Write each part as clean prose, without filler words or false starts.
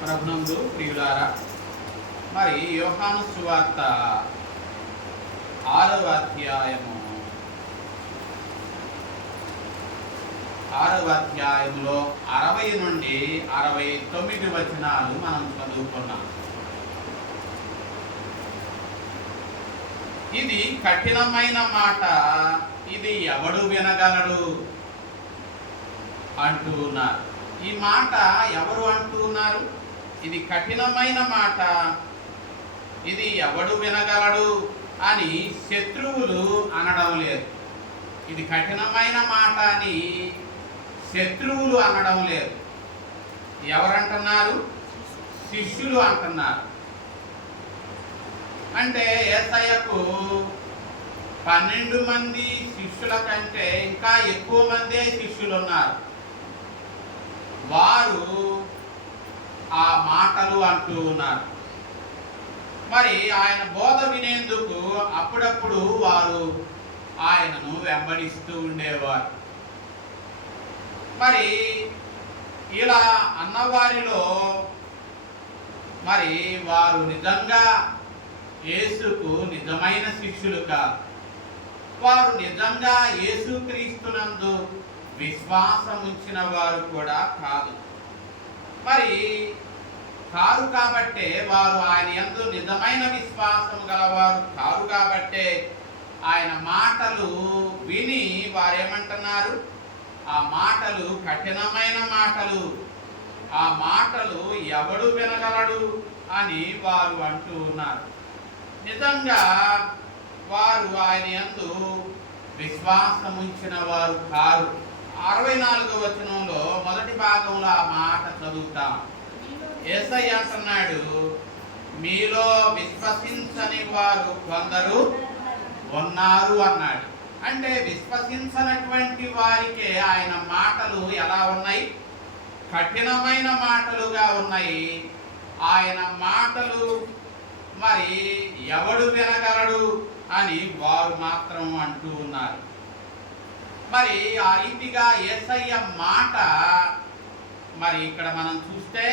ప్రభునందు ప్రియులారా, మరి యోహాను సువార్త 6వ అధ్యాయము 6వ అధ్యాయంలో 60 నుండి 69 వచనాలు మనం చదువుకున్నాం. ఇది కఠినమైన మాట, ఇది ఎవడు వినగలడు అంటూ ఉన్నారు. ఈ మాట ఎవరు అంటూ ఉన్నారు? ఇది కఠినమైన మాట, ఇది ఎవడు వినగలడు అని శత్రువులు అనడం లేదు. ఇది కఠినమైన మాట అని శత్రువులు అనడం లేదు. ఎవరంటున్నారు? శిష్యులు అంటున్నారు. అంటే యేసయ్యకు 12 మంది శిష్యుల కంటే ఇంకా ఎక్కువ మందే శిష్యులు ఉన్నారు. వారు ఆ మాటలు అంటూ ఉన్నారు. మరి ఆయన బోధ వినేందుకు అప్పుడప్పుడు వారు ఆయనను వెంబడిస్తూ ఉండేవారు. మరి ఇలా అన్నవారిలో మరి వారు నిజంగా యేసుకు నిజమైన శిష్యులు కాదు. వారు నిజంగా యేసుక్రీస్తునందు విశ్వాసం ఉంచిన వారు కూడా కాదు. మరి కారు కాబట్టే వారు ఆయన యందు నిజమైన విశ్వాసం గలవారు కారు కాబట్టే ఆయన మాటలు విని వారేమంటున్నారు? ఆ మాటలు కఠినమైన మాటలు, ఆ మాటలు ఎవడు వినగలడు అని వారు అంటూ ఉన్నారు. నిజంగా వారు ఆయన యందు విశ్వాసం ఉంచిన వారు కారు. 64వ వచనంలో మొదటి భాగంలో ఆ మాట చదువుతాం. యేసయ్య అంటున్నాడు, మీలో విశ్వసించని వారు కొందరు ఉన్నారు అన్నాడు. అంటే విశ్వసించనటువంటి వారికే ఆయన మాటలు ఎలా ఉన్నాయి? కఠినమైన మాటలుగా ఉన్నాయి. ఆయన మాటలు మరి ఎవడు వినగలడు అని వారు మాత్రం అంటూ ఉన్నారు. మరి ఆ రీతిగా యేసయ్య మాట మరి ఇక్కడ మనం చూస్తే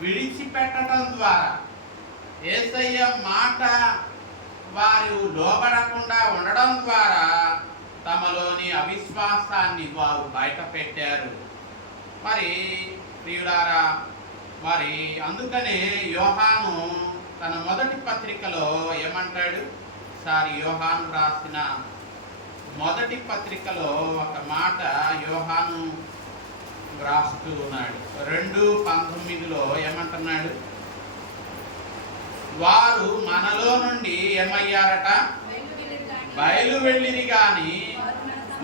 విడిచిపెట్టడం ద్వారా, యేసయ్య మాట వారు లోబడకుండా ఉండడం ద్వారా తమలోని అవిశ్వాసాన్ని వారు బయట పెట్టారు. మరి ప్రియులారా, మరి అందుకనే యోహాను తన మొదటి పత్రికలో ఏమంటాడు? యోహాను రాసిన మొదటి పత్రికలో ఒక మాట యోహాను రాస్తూ ఉన్నాడు. 2:19లో ఏమంటున్నాడు? వారు మనలో నుండి ఏమయ్యారట? బయలు వెళ్ళిరి గాని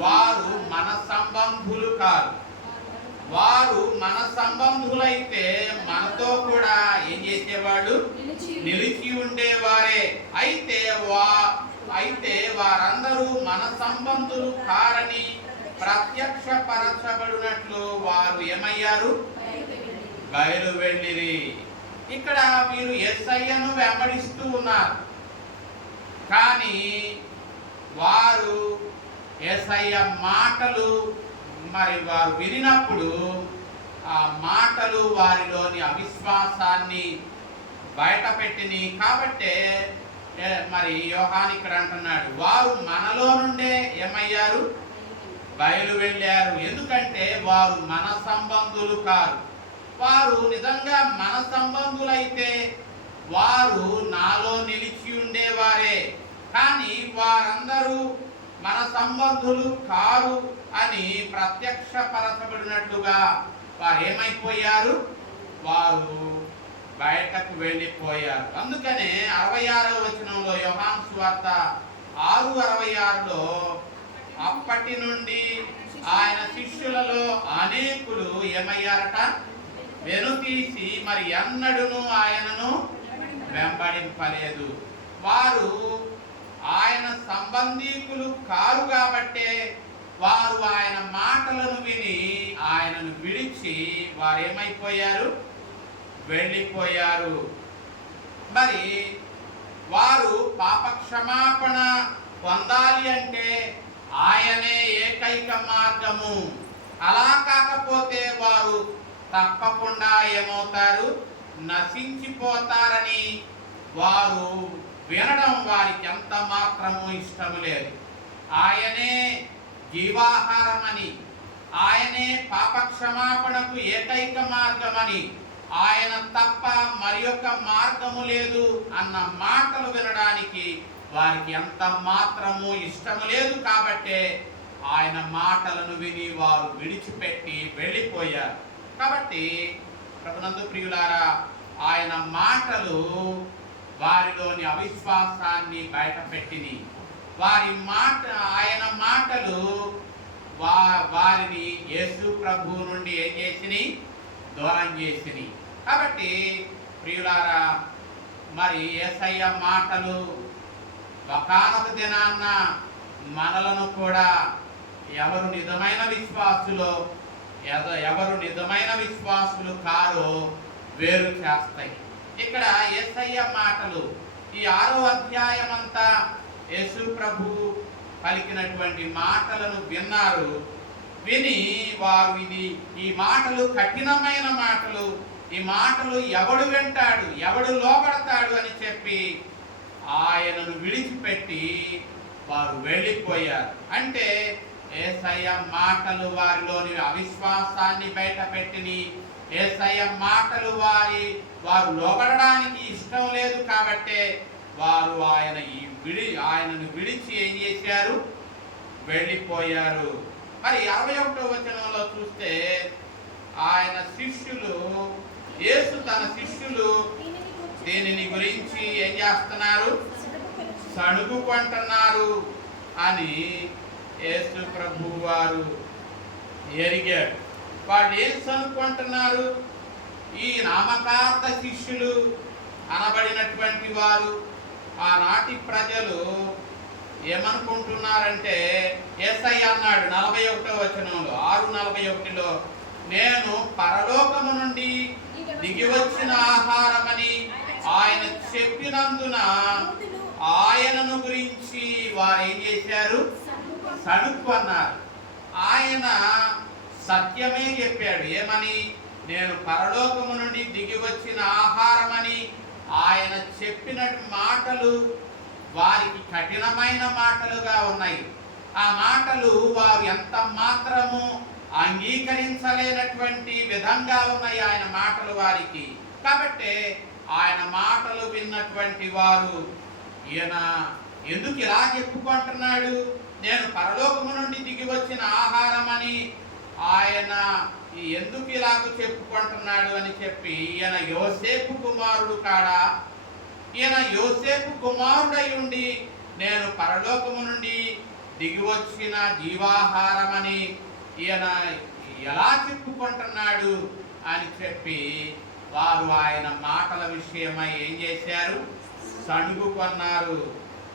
వారు మన సంబంధులు కాదు. వారు మన సంబంధులైతే మనతో కూడా ఏం చేసేవాడు? నిలిచి ఉండేవారే. అయితే వారందరూ మన సంబంధులు కారని ప్రత్యక్షపరచబడినట్లు వారు ఏమయ్యారు? బయలు వెళ్ళిరి. ఇక్కడ వీరు యేసయ్యను వెంబడిస్తూ ఉన్నారు, కానీ వారు యేసయ్య మాటలు మరి వారు వినినప్పుడు ఆ మాటలు వారిలోని అవిశ్వాసాన్ని బయటపెట్టిని. కాబట్టే మరి యోహాను ఇక్కడ అంటున్నాడు, వారు మనలో నుండే ఏమయ్యారు? బయలు వెళ్ళారు. ఎందుకంటే వారు మన సంబంధులు కారు. వారు నిజంగా మన సంబంధులైతే వారు నాలో నిలిచి ఉండేవారే. కానీ వారందరూ మన సంబంధులు కారు అని ప్రత్యక్షపరచబడినట్లుగా వారు ఏమైపోయారు? వారు బయటకు వెళ్ళిపోయారు. అందుకనే 66వ వచనంలో యోహాను సువార్త 6:66లో అప్పటి నుండి ఆయన శిష్యులలో అనేకులు ఏమయ్యారట? వెనుతీసి మరి ఎన్నడూను ఆయనను వెంబడింపలేదు. వారు ఆయన సంబంధీకులు కారు కాబట్టే వారు ఆయన మాటలను విని ఆయనను విడిచి వారు ఏమైపోయారు? వెళ్ళిపోయారు. మరి వారు పాప క్షమాపణ పొందాలి అంటే ఆయనే ఏకైక మార్గము. అలా కాకపోతే వారు తప్పకుండా ఏమవుతారు? నశించిపోతారని వారు వినడం వారికి ఎంత మాత్రము ఇష్టము లేదు. ఆయనే జీవాహారమని, ఆయనే పాపక్షమాపణకు ఏకైక మార్గమని, ఆయన తప్ప మరి యొక్క మార్గము లేదు అన్న మాటలు వినడానికి వారికి ఎంత మాత్రము ఇష్టము లేదు. కాబట్టే ఆయన మాటలను విని వారు విడిచిపెట్టి వెళ్ళిపోయారు. కాబట్టి ప్రభునందు ప్రియులారా, ఆయన మాటలు వారిలోని అవిశ్వాసాన్ని బయటపెట్టిని. ఆయన మాటలు వారిని యేసు ప్రభువు నుండి ఏం చేసిని? దూరం చేసిని. కాబట్టి ప్రియులారా, మరి యేసయ్య మాటలు ఒకానొక దినాన్న మనలను కూడా ఎవరు నిజమైన విశ్వాసులు కారో వేరు చేస్తాయి. ఇక్కడ యేసయ్య మాటలు ఈ 6వ అధ్యాయం అంతా యేసు ప్రభు పలికినటువంటి మాటలను విన్నారు. విని వారు ఈ మాటలు కఠినమైన మాటలు, ఈ మాటలు ఎవడు వింటాడు, ఎవడు లోబడతాడు అని చెప్పి ఆయనను విడిచిపెట్టి వారు వెళ్ళిపోయారు. అంటే యేసయ్య మాటలు వారిలోని అవిశ్వాసాన్ని బయటపెట్టిని. యేసయ్య మాటలు వారు లోబడడానికి ఇష్టం లేదు. కాబట్టే వారు ఆయనను విడిచి ఏం చేశారు? వెళ్ళిపోయారు. మరి 61వ వచనంలో చూస్తే ఆయన శిష్యులు, యేసు తన శిష్యులు దీనిని గురించి ఏం చేస్తున్నారు? సణుగుకుంటున్నారు అని యేసు ప్రభు వారు ఎరిగాడు. వాళ్ళు ఏం సణుగుకుంటున్నారు? ఈ నామకార్థ శిష్యులు అనబడినటువంటి వారు, ఆనాటి ప్రజలు ఏమనుకుంటున్నారంటే, యేసయ్య అన్నాడు 41వ వచనంలో 6:41లో, నేను పరలోకము నుండి దిగి వచ్చిన ఆహారమని ఆయన చెప్పినందున ఆయనను గురించి వారు ఏం చేశారు? సణుక్కున్నారు. ఆయన సత్యమే చెప్పాడు. ఏమని? నేను పరలోకము నుండి దిగి వచ్చిన ఆహారమని ఆయన చెప్పిన మాటలు వారికి కఠినమైన మాటలుగా ఉన్నాయి. ఆ మాటలు వారు ఎంత మాత్రము అంగీకరించలేనటువంటి విధంగా ఉన్నాయి ఆయన మాటలు వారికి. కాబట్టి ఆయన మాటలు విన్నటువంటి వారు, ఈయన ఎందుకు ఇలా చెప్పుకుంటున్నాడు? నేను పరలోకము నుండి దిగి వచ్చిన ఆహారం అని ఆయన ఎందుకు ఇలాగ చెప్పుకుంటున్నాడు అని చెప్పి, ఈయన యోసేపు కుమారుడు కాడా? ఈయన యోసేపు కుమారుడై ఉండి నేను పరలోకము నుండి దిగి వచ్చిన జీవాహారమని ఈయన ఎలా చెప్పుకుంటున్నాడు అని చెప్పి వారు ఆయన మాటల విషయమై ఏం చేశారు? సణుగుకొన్నారు.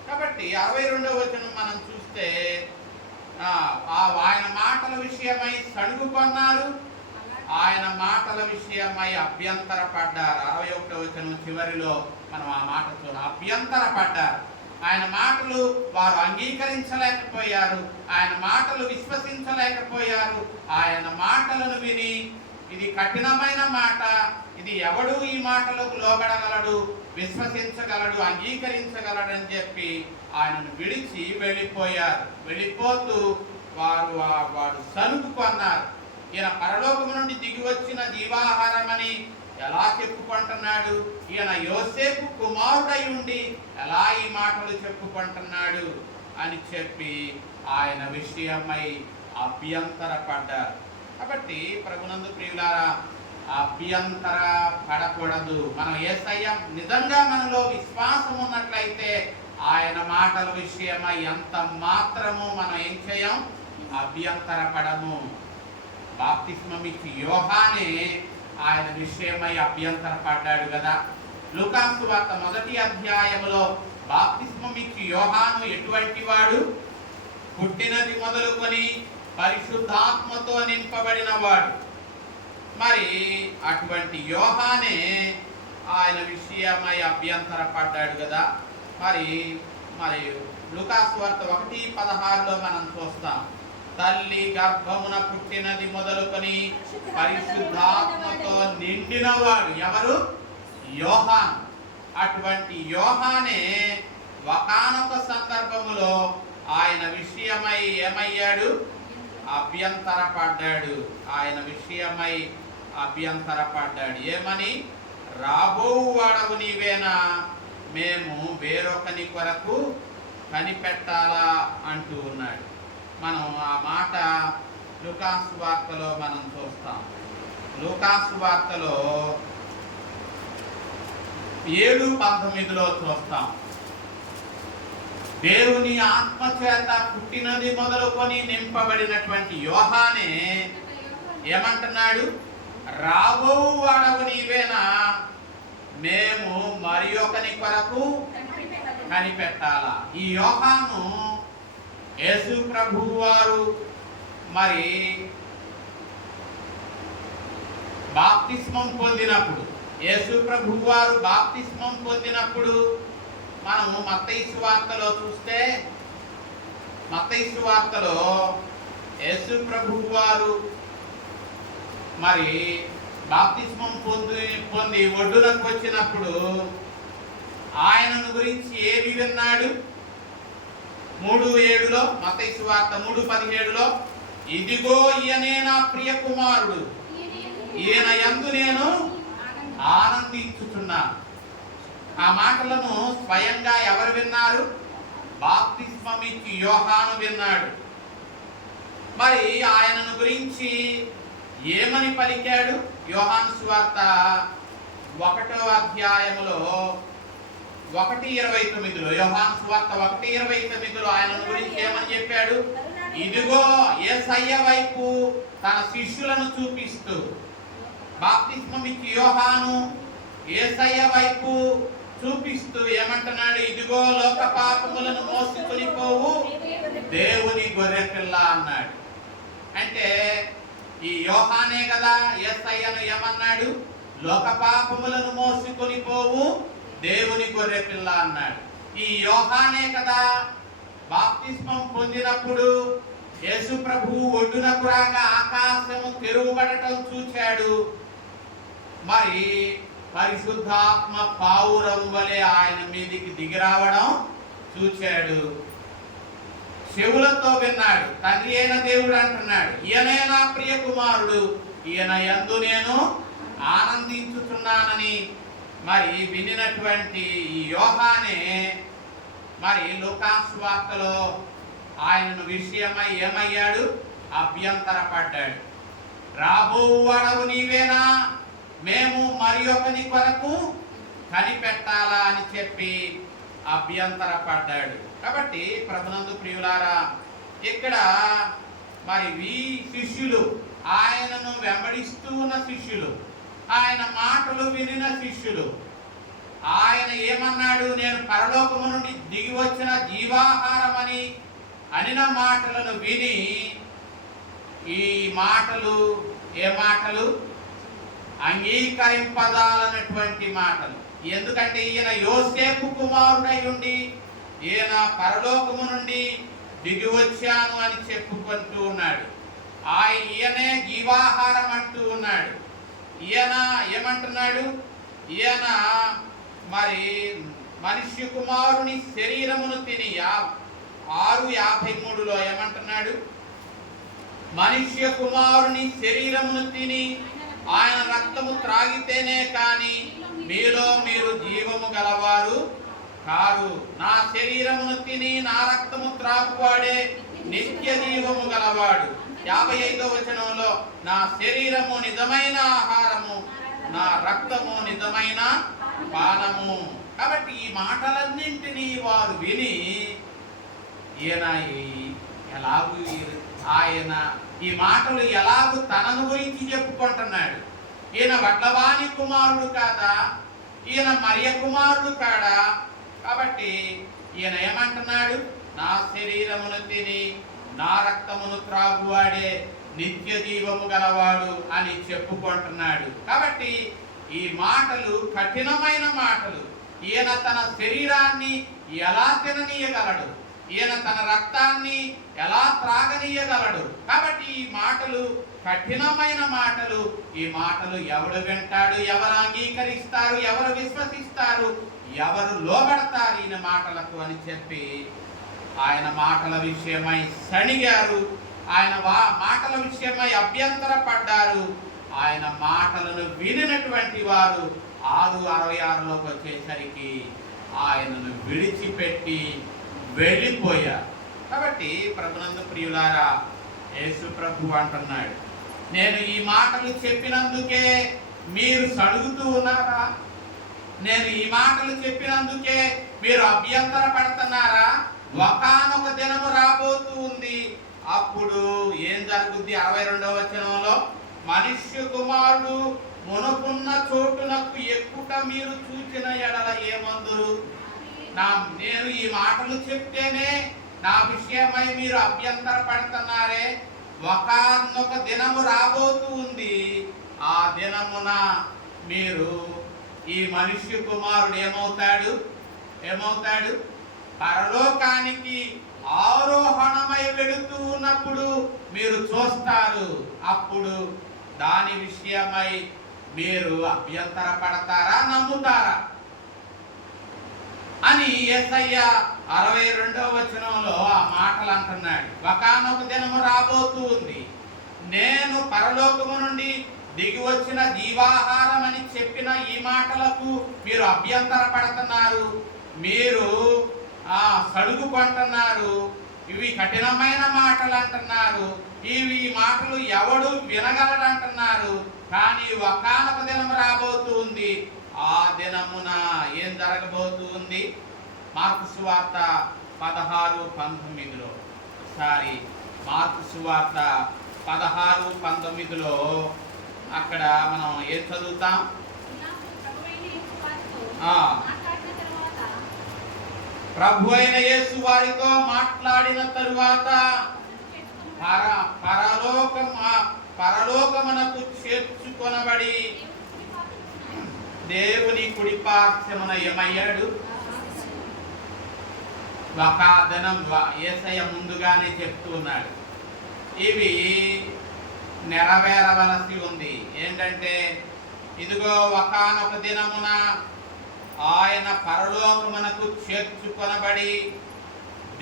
కాబట్టి 62వ వచనం మనం చూస్తే ఆయన మాటల విషయమై సణుగుకొన్నారు, ఆయన మాటల విషయమై అభ్యంతరపడ్డారు. 61వ వచనం చివరిలో మనం ఆ మాట చూడాలి. అభ్యంతరపడ్డారు. ఆయన మాటలు వారు అంగీకరించలేకపోయారు, ఆయన మాటలు విశ్వసించలేకపోయారు. ఆయన మాటలను విని, ఇది కఠినమైన మాట, ఇది ఎవడు ఈ మాటలకు లోబడగలడు, విశ్వసించగలడు, అంగీకరించగలడని చెప్పి ఆయనను విడిచి వెళ్ళిపోయారు. వెళ్ళిపోతూ వాడు సణుగుకొన్నారు. ఈయన పరలోకము నుండి దిగి వచ్చిన జీవాహారమని ఎలా చెప్పుకుంటున్నాడు? ఈయన యోసేపు కుమారుడై ఉండి ఎలా ఈ మాటలు చెప్పుకుంటున్నాడు అని చెప్పి ఆయన విషయమై అభ్యంతరపడ్డారు. కాబట్టి ప్రభునందు ప్రియులారా, అభ్యంతర పడకూడదు. మనం యేసయ్య నిజంగా మనలో విశ్వాసం ఉన్నట్లయితే ఆయన మాటల విషయమై ఎంత మాత్రము మనం ఏం చేయం? అభ్యంతరపడము. బాప్తిస్మం ఇచ్చి యోహానే ఆయన విషయమై అభ్యంతరపడ్డాడు కదా. లూకాసు సువార్త 1వ అధ్యాయములో బాప్తిస్మం ఇచ్చి యోహాను ఎటువంటి వాడు? పుట్టినది మొదలుకొని పరిశుద్ధాత్మతో నింపబడిన వాడు. మరి అటువంటి యోహానే ఆయన విషయమై అభ్యంతరపడ్డాడు కదా. మరి లూకాసు వార్త 1:16లో మనం చూస్తాం. తల్లి గర్భమున పుట్టినది మొదలుకొని పరిశుద్ధాత్మతో నిండినవాడు ఎవరు? యోహాను. అటువంటి యోహానే ఒకానొక సందర్భములో ఆయన విషయమై ఏమయ్యాడు? అభ్యంతరపడ్డాడు. ఆయన విషయమై అభ్యంతరపడ్డాడు. ఏమని? రాబోవాడవు నీవేనా, మేము వేరొకని కొరకు కనిపెట్టాలా అంటూ ఉన్నాడు. మనం ఆ మాట లూకాసు వార్తలో మనం చూస్తాం. లూకాసు వార్తలో 7:19 చూస్తాం. దేవుని ఆత్మచేత పుట్టినది మొదలుకొని నింపబడినటువంటి యోహానే ఏమంటున్నాడు? రాబోవాడవు నీవేనా, మేము మరి ఒకని కొరకు కనిపెట్టాలా. ఈ యోహాను యేసు ప్రభువు వారు మరి బాప్తిస్మం పొందినప్పుడు, యేసు ప్రభువు వారు బాప్తిస్మం పొందినప్పుడు మనము మత్తయి సువార్తలో చూస్తే, మత్తయి సువార్తలో యేసు ప్రభువు వారు మరి బాప్తిస్మం పొంది ఒడ్డునకు వచ్చినప్పుడు ఆయనను గురించి ఏమి విన్నాడు? 3:7 మత్తయి సువార్త 3:17 ఇదిగో ఈయనే నా ప్రియ కుమారుడు, ఈయన యందు నేను ఆనందించుచున్నాను. ఆ మాటలను స్వయంగా ఎవరు విన్నారు? బాప్తిస్మం ఇచ్చి యోహాను విన్నాడు. మరి ఆయనను గురించి ఏమని పలికాడు? యోహాను సువార్త 1వ అధ్యాయములో 1:29 యోహాను సువార్త 1:29 ఆయనను గురించి ఏమని చెప్పాడు? ఇదిగో యేసయ్య వైపు తన శిష్యులను చూపిస్తూ, బాప్తిస్మం ఇచ్చి యోహాను యేసయ్య వైపు చూపిస్తూ ఏమంటున్నాడు? ఇదిగో లోక పాపములను మోసుకొని పోవు దేవుని గొర్రెపిల్ల అన్నాడు. అంటే ఈ యోహానే కదా యేసయ్యను ఏమన్నాడు? లోక పాపములను మోసుకొని పోవు దేవుని గొర్రెపిల్ల అన్నాడు. ఈ యోహానే కదా బాప్తిస్మం పొందినప్పుడు యేసు ప్రభువు ఒడ్డునకు రాగా ఆకాశము తెరువబడటం చూచాడు. మరి పరిశుద్ధాత్మ పావురం వలె ఆయన మీదికి దిగిరావడం చూచాడు. చెవులతో విన్నాడు. తండ్రి అయిన దేవుడు అంటున్నాడు, ఈయనే నా ప్రియ కుమారుడు, ఈయన యందు నేను ఆనందించుతున్నానని మరి వినినటువంటి ఈ యోహానే మరి లూకాసు వార్తలో ఆయనను విషయమై ఏమయ్యాడు? అభ్యంతరపడ్డాడు. రాబోవాడవు నీవేనా, మేము మరి ఒకని కొరకు కనిపెట్టాలా అని చెప్పి అభ్యంతరపడ్డాడు. కాబట్టి ప్రభునందు ప్రియులారా, ఇక్కడ మరి శిష్యులు, ఆయనను వెంబడిస్తూ ఉన్న శిష్యులు, ఆయన మాటలు వినిన శిష్యులు, ఆయన ఏమన్నాడు? నేను పరలోకము నుండి దిగి వచ్చిన జీవాహారం అని అనిన మాటలను విని, ఈ మాటలు ఏ మాటలు? అంగీకరింపదాలన్నటువంటి మాటలు. ఎందుకంటే ఈయన యోసేపు కుమారుడై ఉండి ఈయన పరలోకము నుండి దిగి వచ్చాను అని చెప్పుకుంటూ ఉన్నాడు. ఈయనే జీవాహారం అంటూ ఉన్నాడు. ఈయన ఏమంటున్నాడు? ఈయన మరి మనుష్య కుమారుని శరీరమును తిని 6:53 ఏమంటున్నాడు? మనుష్య కుమారుని శరీరమును తిని ఆయన రక్తము త్రాగితేనే కాని మీలో మీరు జీవము గలవారు కారు. నా శరీరమును తిని నా రక్తము త్రాగువాడే నిత్య జీవము గలవాడు. 55వ వచనంలో నా శరీరము నిజమైన ఆహారము, నా రక్తము నిజమైన పానము. కాబట్టి ఈ మాటలన్నింటినీ వారు విని ఆయన ఈ మాటలు ఎలాగూ తనను గురించి చెప్పుకుంటున్నాడు. ఈయన వడ్లవాణి కుమారుడు కాదా? ఈయన మరియ కుమారుడు కాడా? కాబట్టి ఈయన ఏమంటున్నాడు? నా శరీరమును తిని నా రక్తమును త్రాగువాడే నిత్య జీవము గలవాడు అని చెప్పుకుంటున్నాడు. కాబట్టి ఈ మాటలు కఠినమైన మాటలు. ఈయన తన శరీరాన్ని ఎలా తిననీయగలడు? ఈయన తన రక్తాన్ని ఎలా త్రాగనీయగలడు? కాబట్టి ఈ మాటలు కఠినమైన మాటలు. ఈ మాటలు ఎవడు వింటాడు? ఎవరు అంగీకరిస్తారు? ఎవరు విశ్వసిస్తారు? ఎవరు లోబడతారు ఈయన మాటలకు అని చెప్పి ఆయన మాటల విషయమై సణిగారు. ఆయన మాటల విషయమై అభ్యంతరపడ్డారు. ఆయన మాటలను వినినటువంటి వారు 6:66లోకి వచ్చేసరికి ఆయనను విడిచిపెట్టి వెళ్ళిపోయారు. కాబట్టి ప్రభునందు ప్రియులారా, యేసు ప్రభు అంటున్నాడు, నేను ఈ మాటలు చెప్పినందుకే మీరు సడుగుతూ ఉన్నారా? నేను ఈ మాటలు చెప్పినందుకే మీరు అభ్యంతర పడుతున్నారా? ఒకానొక దినము రాబోతూ ఉంది, అప్పుడు ఏం జరుగుద్ది? 62వ వచనంలో, మనుష్య కుమారుడు మునుకున్న చోటునకు ఎక్కుట మీరు చూచిన ఎడల ఏమందురు? నేను ఈ మాటలు చెప్తేనే నా విషయమై మీరు అభ్యంతర పడుతున్నారే. ఒకానొక దినము రాబోతూ ఉంది, ఆ దినమున మీరు ఈ మనుష్య కుమారుడు ఏమవుతాడు? పరలోకానికి ఆరోహణమై వెళుతూ ఉన్నప్పుడు మీరు చూస్తారు. అప్పుడు దాని విషయమై మీరు అభ్యంతర పడతారా, నమ్ముతారా అని యేసయ్య 62వ వచనంలో ఆ మాటలు అంటున్నాడు. ఒకానొక దినము రాబోతూ ఉంది, నేను పరలోకము నుండి దిగి వచ్చిన జీవాహారం అని చెప్పిన ఈ మాటలకు మీరు అభ్యంతర పడుతున్నారు, మీరు సడుగుకుంటున్నారు, ఇవి కఠినమైన మాటలు అంటున్నారు, ఈ మాటలు ఎవడు వినగలడు అంటున్నారు. కానీ ఒకానొక దినం రాబోతూ ఉంది, ఆ దినమున ఏం జరగబోతుంది? మార్కు సువార్త 16:19లో ఒకసారి మార్కు సువార్త 16:19లో అక్కడ మనం ఏం చదువుతాం? ప్రభు అయిన యేసు వారితో మాట్లాడిన తరువాత పరలోకమునకు చేర్చుకొనబడి దేవుని కుడిపార్శ్వమున ఏమయ్యాడు? ఒక దినం యేసయ్య ముందుగానే చెప్తున్నాడు, ఇవి నెరవేరవలసి ఉంది. ఏంటంటే, ఇదిగో ఒకానొక దినమున ఆయన పరలోకమునకు చేర్చుకొనబడి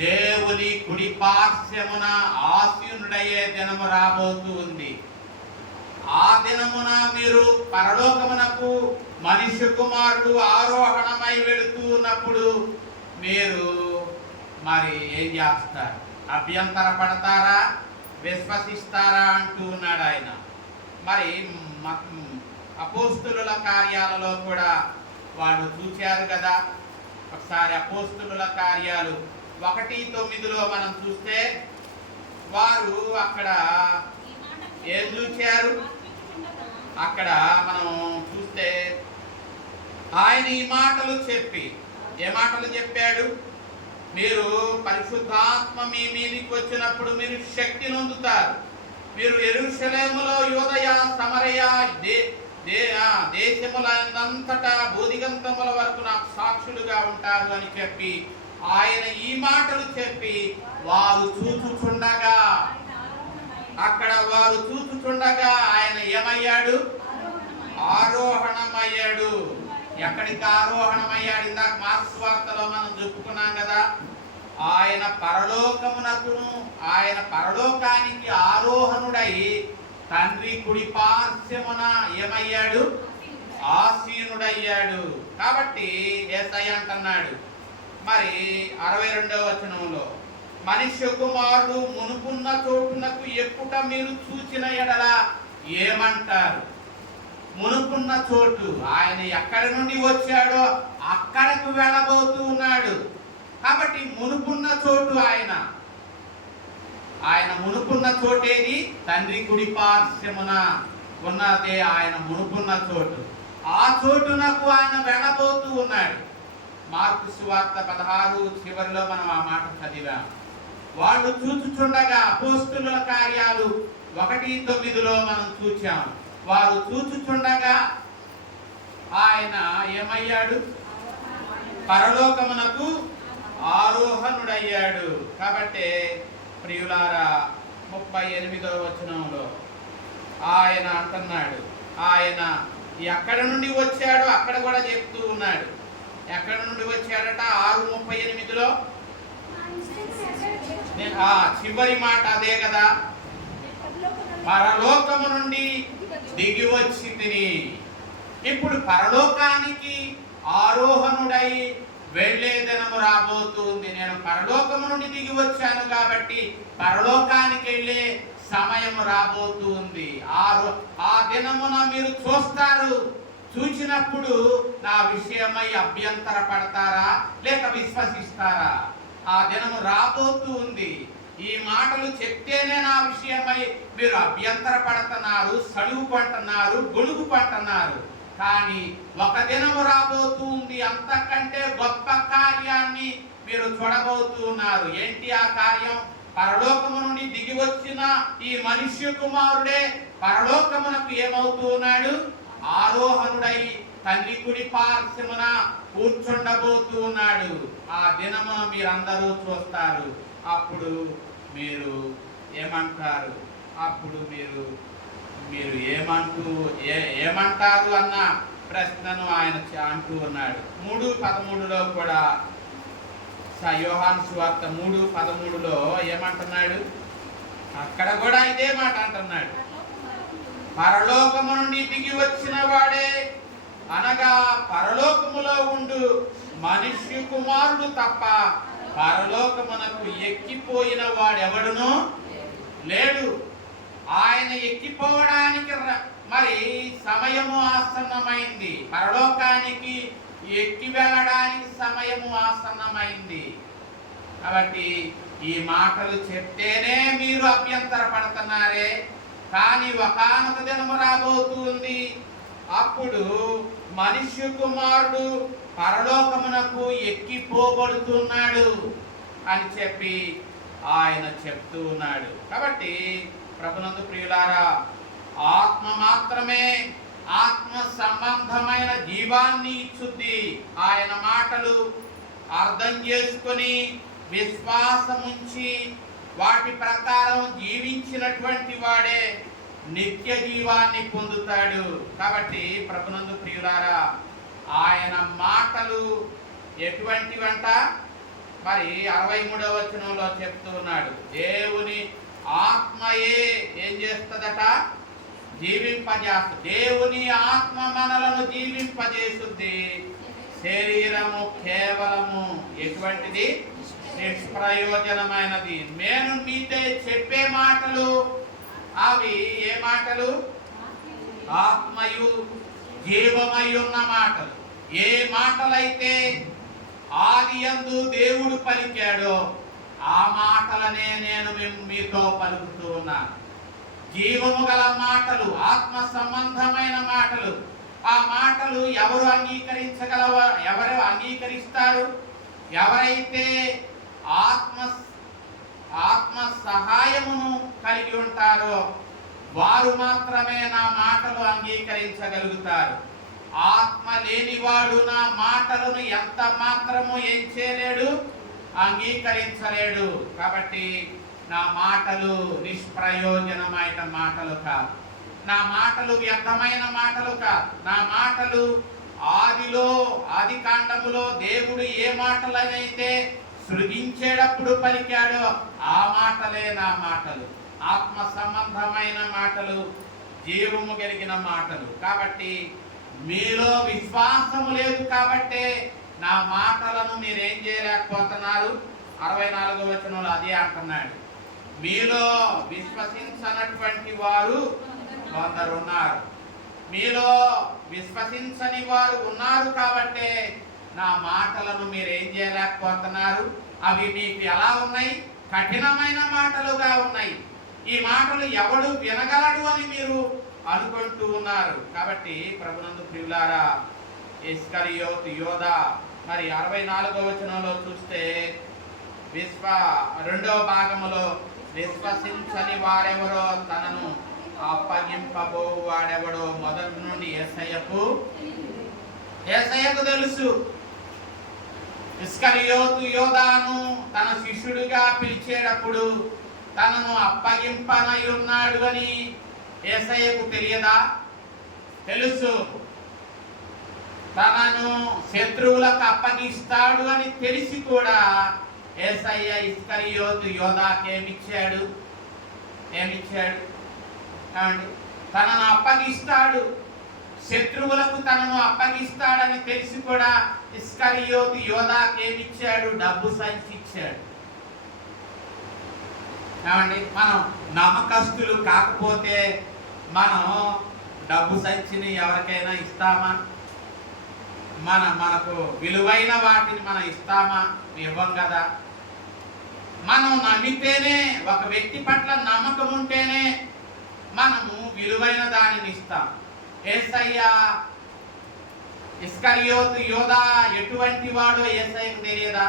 దేవుని కుడిపార్శ్వమున ఆసీనుడయ్యే దినము రాబోతూ ఉంది. ఆ దినమున మీరు పరలోకమునకు మనుష్య కుమారుడు ఆరోహణమై వెళుతూ ఉన్నప్పుడు మీరు మరి ఏం చేస్తారు? అభ్యంతర పడతారా, విశ్వసిస్తారా అంటూ ఉన్నాడు ఆయన. మరి అపోస్తులుల కార్యాలలో కూడా వాడు చూశారు కదా. ఒకసారి అపోస్తులుల కార్యాలు 1:9లో మనం చూస్తే వారు అక్కడ ఏం చూశారు? అక్కడ మనం చూస్తే ఆయన ఈ మాటలు చెప్పి, ఏ మాటలు చెప్పాడు? మీరు పరిశుద్ధాత్మ మీ మీదికి వచ్చినప్పుడు మీరు శక్తి నొందుతారు, మీరు యెరూషలేములో, యూదయ, సమరయ దేశములంతటా బోధిగంతముల వరకు నాకు సాక్షులుగా ఉంటారు అని చెప్పి ఆయన ఈ మాటలు చెప్పి వారు చూచుచుండగా, అక్కడ వారు చూచుచుండగా ఆయన ఏమయ్యాడు? ఆరోహణమయ్యాడు. ఎక్కడికి ఆరోహణమయ్యాడు? ఇందాక మార్క్స్ వార్తలో మనం చెప్పుకున్నాం కదా. ఆయన పరలోకానికి ఆరోహణుడై తండ్రి కుడి పార్శ్వమున ఏమయ్యాడు? ఆసీనుడయ్యాడు. కాబట్టి యేసయ్య అంటున్నాడు మరి 62వ వచనంలో, మనుష్య కుమారుడు మునుకున్న చోటునకు ఎక్కుట మీరు చూచిన ఎడల ఏమంటారు? మునుకున్న చోటు, ఆయన ఎక్కడి నుండి వచ్చాడో అక్కడకు వెళ్ళబోతూ ఉన్నాడు. కాబట్టి మునుకున్న చోటు ఆయన మునుకున్న చోటేది? తండ్రి కుడి పార్శ్వమున ఉన్నదే ఆయన మునుకున్న చోటు. ఆ చోటునకు ఆయన వెళ్ళబోతూ ఉన్నాడు. మార్కు సువార్త 16 చివరిలో మనం ఆ మాట చదివాం. వాళ్ళు చూచుచుండగా, అపోస్తులుల కార్యాలు 1:9లో మనం చూచాం, వారు చూచుచుండగా ఆయన ఏమయ్యాడు? పరలోకమునకు ఆరోహణుడయ్యాడు. కాబట్టి ప్రియులారా 38వ వచనంలో ఆయన అంటున్నాడు, ఆయన ఎక్కడి నుండి వచ్చాడో అక్కడ కూడా చెప్తూ ఉన్నాడు. ఎక్కడి నుండి వచ్చాడట? 6:38లో చివరి మాట అదే కదా, పరలోకము నుండి దిగి వచ్చి తిని. ఇప్పుడు పరలోకానికి ఆరోహణుడై వెళ్ళే దినము రాబోతుంది. నేను పరలోకము నుండి దిగి వచ్చాను కాబట్టి పరలోకానికి వెళ్ళే సమయం రాబోతుంది. ఆ దినమున మీరు చూస్తారు. చూచినప్పుడు నా విషయమై అభ్యంతర పడతారా లేక విశ్వసిస్తారా? ఆ దినము రాబోతూ ఉంది. ఈ మాటలు చెప్తేనే నా విషయమై మీరు అభ్యంతర పడుతున్నారు, సడుగు పంటున్నారు, గొడుగు పంటున్నారు. కానీ ఒక దినము రాబోతూ ఉంది, అంతకంటే గొప్ప కార్యాన్ని మీరు చూడబోతూ ఉన్నారు. ఏంటి ఆ కార్యం? పరలోకము నుండి దిగి వచ్చిన ఈ మనుష్య కుమారుడే పరలోకమునకు ఏమవుతూ ఉన్నాడు? ఆరోహణుడై తండ్రి కుడి పార్శ్వమున కూర్చుండబోతూ ఉన్నాడు. ఆ దినమున మీరందరూ చూస్తారు. అప్పుడు మీరు ఏమంటారు? అప్పుడు మీరు ఏమంటారు అన్న ప్రశ్నను ఆయన అంటూ ఉన్నాడు. 3:13లో కూడా, యోహాను సువార్త 3:13లో ఏమంటున్నాడు? అక్కడ కూడా ఇదే మాట అంటున్నాడు. పరలోకము నుండి దిగి వచ్చిన వాడే, అనగా పరలోకములో ఉండు మనుష్య కుమారుడు తప్ప పరలోకమునకు ఎక్కిపోయిన వాడెవడునూ లేడు. ఆయన ఎక్కిపోవడానికి మరి సమయము ఆసన్నమైంది. పరలోకానికి ఎక్కి వెళ్ళడానికి సమయము ఆసన్నమైంది. కాబట్టి ఈ మాటలు చెప్తేనే మీరు అభ్యంతర పడుతున్నారే. కానీ ఒకానొక దినము రాబోతుంది, అప్పుడు మనుష్య కుమారుడు పరలోకమునకు ఎక్కిపోబడుతున్నాడు అని చెప్పి ఆయన చెప్తూ ఉన్నాడు. కాబట్టి ప్రభునందు ప్రియులారా, ఆత్మ మాత్రమే ఆత్మ సంబంధమైన జీవాన్ని ఇచ్చుద్ది. ఆయన మాటలు అర్థం చేసుకొని విశ్వాసముంచి వాటి ప్రకారం జీవించినటువంటి వాడే నిత్య జీవాన్ని పొందుతాడు. కాబట్టి ప్రభునందు ప్రియులారా, ఆయన మాటలు ఎటువంటివంట? మరి 63వ వచనంలో చెప్తూ ఉన్నాడు, దేవుని ఆత్మయే ఏం చేస్తుందట? జీవింపజేస్తుంది. దేవుని ఆత్మ మనలను జీవింపజేస్తుంది. శరీరము కేవలము ఎటువంటిది? నిష్ప్రయోజనమైనది. నేను మీతో చెప్పే మాటలు అవి ఏ మాటలు? ఆత్మయు జీవమై ఉన్న మాటలు. ఏ మాటలైతే ఆదియందు దేవుడు పలికాడో ఆ మాటలనే నేను మీతో పలుకుతూ ఉన్నాను. జీవము గల మాటలు, ఆత్మ సంబంధమైన మాటలు. ఆ మాటలు ఎవరు ఎవరు అంగీకరిస్తారు? ఎవరైతే ఆత్మ సహాయమును కలిగి ఉంటారో వారు మాత్రమే నా మాటలు అంగీకరించగలుగుతారు. ఆత్మ లేనివాడు నా మాటలను ఎంత మాత్రము ఏం చేయలేడు? అంగీకరించలేడు. కాబట్టి నా మాటలు నిష్ప్రయోజనమైన మాటలు కాదు. నా మాటలు వ్యర్థమైన మాటలు కాదు. నా మాటలు ఆది కాండములో దేవుడు ఏ మాటలనైతే సృజించేటప్పుడు పలికాడో ఆ మాటలే నా మాటలు. ఆత్మ సంబంధమైన మాటలు, జీవము కలిగిన మాటలు. కాబట్టి మీలో విశ్వాసము లేదు కాబట్టే నా మాటలను మీరేం చేయలేకపోతున్నారు. 64వ వచనంలో అదే అంటున్నాడు. మీలో విశ్వసించనటువంటి వారు కొందరు ఉన్నారు. మీలో విశ్వసించని వారు ఉన్నారు కాబట్టే నా మాటలను మీరేం చేయలేకపోతున్నారు. అవి మీకు ఎలా ఉన్నాయి? కఠినమైన మాటలుగా ఉన్నాయి. ఈ మాటలు ఎవడు వినగలడు అని మీరు అనుకుంటూ ఉన్నారు. కాబట్టి ప్రభునందు ప్రియులారా, ఇస్కరియోతు యోధ మరి 64వ వచనంలో చూస్తే 2వ భాగములో విశ్వసించని వారెవరో తనను అప్పగింపబో వాడెవడో మొదటి నుండి యేసయ్యకు తెలుసు. ఇస్కరియోతు యోదాను తన శిష్యుడిగా పిలిచేటప్పుడు తనను అప్పగింపనై ఉన్నాడు అని యేసయ్యకు తెలియదా? తెలుసు. తనను శత్రువులకు అప్పగిస్తాడు అని తెలిసి కూడా యేసయ్య ఇస్కరియోతు యోదాకు ఏమిచ్చాడు? తనను అప్పగిస్తాడు, శత్రువులకు తనను అప్పగిస్తాడని తెలిసి కూడా ఇస్కరియోతు యోదాకు ఏమిచ్చాడు? డబ్బు సంచి ఇచ్చాడు. మనం నమ్మకస్తులు కాకపోతే మనం డబ్బు సంచిని ఎవరికైనా ఇస్తామా? మనకు విలువైన వాటిని మనం ఇస్తామా? ఇవ్వం కదా. మనం నమ్మితేనే, ఒక వ్యక్తి పట్ల నమ్మకం ఉంటేనే మనము విలువైన దానిని ఇస్తాం. యేసయ్య ఇస్కరియోతు యోదా ఎటువంటి వాడో యేసయ్యకు తెలియదా?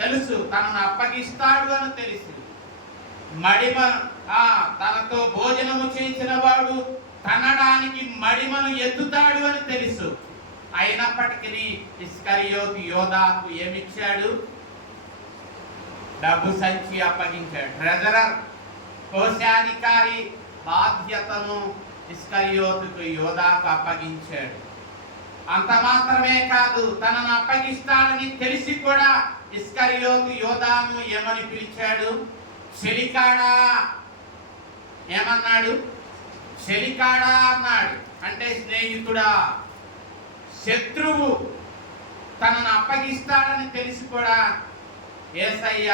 తెలుసు. తనను అప్పగిస్తాడు అని తెలుసు. తనతో భోజనము చేసిన వాడు తనడానికి మడిమను ఎత్తుతాడు అని తెలుసు. అయినప్పటికీ ఇస్కరియోతు యోదాకు ఏమిచ్చాడు? డబ్బు సంచి అప్పగించాడు. ట్రెజరర్, కోశాధికారి బాధ్యతను ఇస్కరియోతుకు యోదాకు అప్పగించాడు. అంత మాత్రమే కాదు, తనను అప్పగిస్తాడని తెలిసి కూడా ఇస్కరియోతు యోదాను ఏమని పిలిచాడు? చెలికాడా. ఏమన్నాడు? చెలికాడా అన్నాడు. అంటే స్నేహితుడా, శత్రువు. తనను అప్పగిస్తాడని తెలిసి కూడా యేసయ్య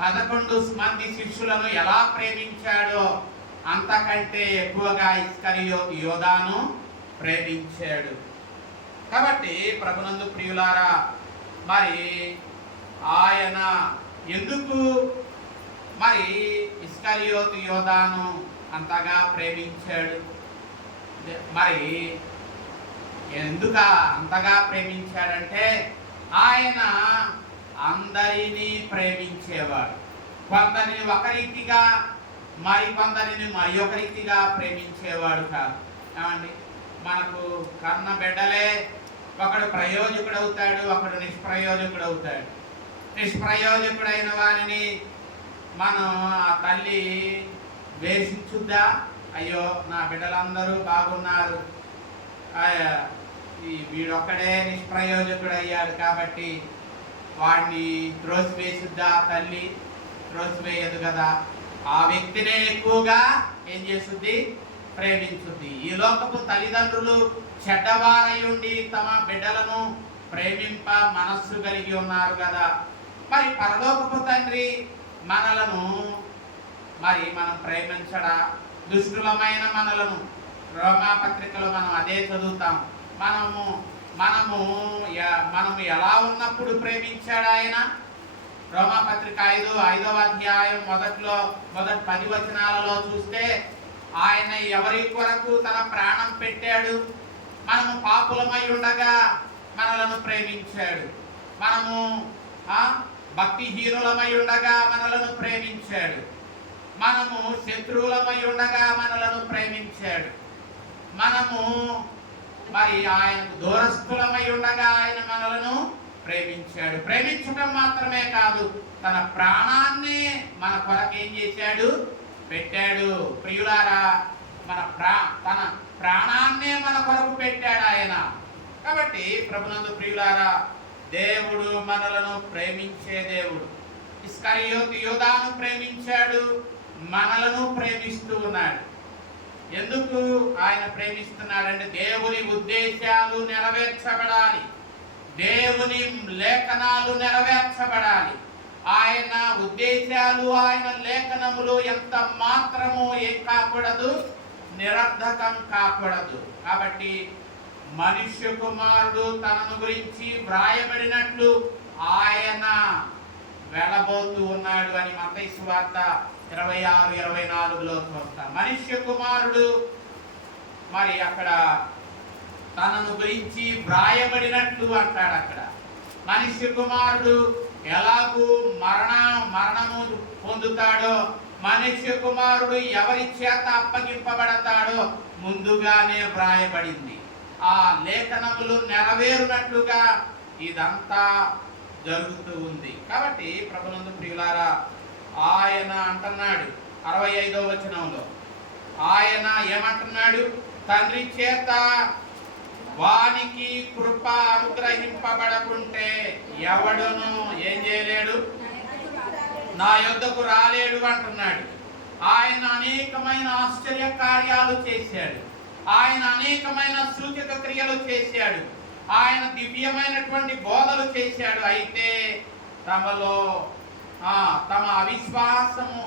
11 మంది శిష్యులను ఎలా ప్రేమించాడో అంతకంటే ఎక్కువగా ఇస్కరియోతు యోదాను ప్రేమించాడు. కాబట్టి ప్రభునందు ప్రియులారా, మరి ఆయన ఎందుకు మరి ఇస్కరియోతు యోదాను అంతగా ప్రేమించాడు? మరి ఎందుకు అంతగా ప్రేమించాడంటే ఆయన అందరినీ ప్రేమించేవాడు. కొందరిని ఒక రీతిగా, మరి కొందరిని మరి ఒక రీతిగా ప్రేమించేవాడు కాదు. ఏమండి, మనకు కన్న బిడ్డలే ఒకడు ప్రయోజకుడు అవుతాడు, ఒకడు నిష్ప్రయోజకుడు అవుతాడు. నిష్ప్రయోజకుడైన వారిని మనం ఆ తల్లి వేషించుద్దా? అయ్యో నా బిడ్డలందరూ బాగున్నారు, వీడొక్కడే నిష్ప్రయోజకుడు అయ్యాడు కాబట్టి వాడిని త్రోసివేసుద్దా తల్లి? త్రోసివేయదు కదా. ఆ వ్యక్తినే ఎక్కువగా ఏం చేస్తుంది? ప్రేమించుద్ది. ఈ లోకపు తల్లిదండ్రులు చెడ్డవారై ఉండి తమ బిడ్డలను ప్రేమింప మనస్సు కలిగి ఉన్నారు కదా. మరి పరలోకపు తండ్రి మనలను మనం ప్రేమించడా? దుష్టులమైన మనలను రోమాపత్రికలో మనం అదే చదువుతాం. మనము ఎలా ఉన్నప్పుడు ప్రేమించాడు ఆయన? రోమాపత్రిక 5వ అధ్యాయం మొదటి 10 వచనాలలో చూస్తే ఆయన ఎవరి కొరకు తన ప్రాణం పెట్టాడు? మనము పాపులమై ఉండగా మనలను ప్రేమించాడు. మనము భక్తిహీనులమై ఉండగా మనలను ప్రేమించాడు. మనము శత్రువులమై ఉండగా మనలను ప్రేమించాడు. మనము మరి ఆయనకు దూరస్థులమై ఉండగా ఆయన మనలను ప్రేమించాడు. ప్రేమించడం మాత్రమే కాదు, తన ప్రాణాన్ని మన కొరకు ఏం చేశాడు? పెట్టాడు. ప్రియులారా, తన ప్రాణాన్నే మన కొరకు పెట్టాడు ఆయన. కాబట్టి ప్రభునందు ప్రియులారా, దేవుడు మనలను ప్రేమించే దేవుడు. ఇస్కరియోతు యోదాను ప్రేమించాడు, మనలను ప్రేమిస్తూ ఉన్నాడు. ఎందుకు ఆయన ప్రేమిస్తున్నాడంటే దేవుని ఉద్దేశాలు నెరవేర్చబడాలి, దేవుని లేఖనాలు నెరవేర్చబడాలి. ఆయన ఉద్దేశాలు, ఆయన లేఖనములు ఎంత మాత్రము ఏం కాకూడదు? నిరర్ధకం కాకూడదు. కాబట్టి మనుష్య కుమారుడు తనను గురించి వ్రాయబడినట్లు ఆయన వెళ్ళబోతూ ఉన్నాడు అని మత్తయి సువార్త 26-24లో చూస్తాం. మనుష్య కుమారుడు మరి అక్కడ తనను గురించి వ్రాయబడినట్లు అంటాడు. అక్కడ మనుష్య కుమారుడు ఎలాగూ మరణము పొందుతాడో, మనుష్య కుమారుడు ఎవరి చేత అప్పగింపబడతాడో ముందుగానే వ్రాయబడింది. ఆ లేఖనములు నెరవేరునట్లుగా ఇదంతా జరుగుతూ ఉంది. కాబట్టి ప్రభునందు ప్రియులారా, ఆయన అంటున్నాడు 65వ వచనంలో, ఆయన ఏమంటున్నాడు? తండ్రి చేత వానికి కృప అనుగ్రహింపబడకుంటే ఎవడును ఏం చేయలేడు, నా యొద్దకు రాలేడు అంటున్నాడు. ఆయన అనేకమైన ఆశ్చర్య కార్యాలు చేశాడు, ఆయన అనేకమైన సూచక క్రియలు చేశాడు, ఆయన దివ్యమైనటువంటి బోధలు చేశాడు. అయితే తమలో తమ అవిశ్వాసము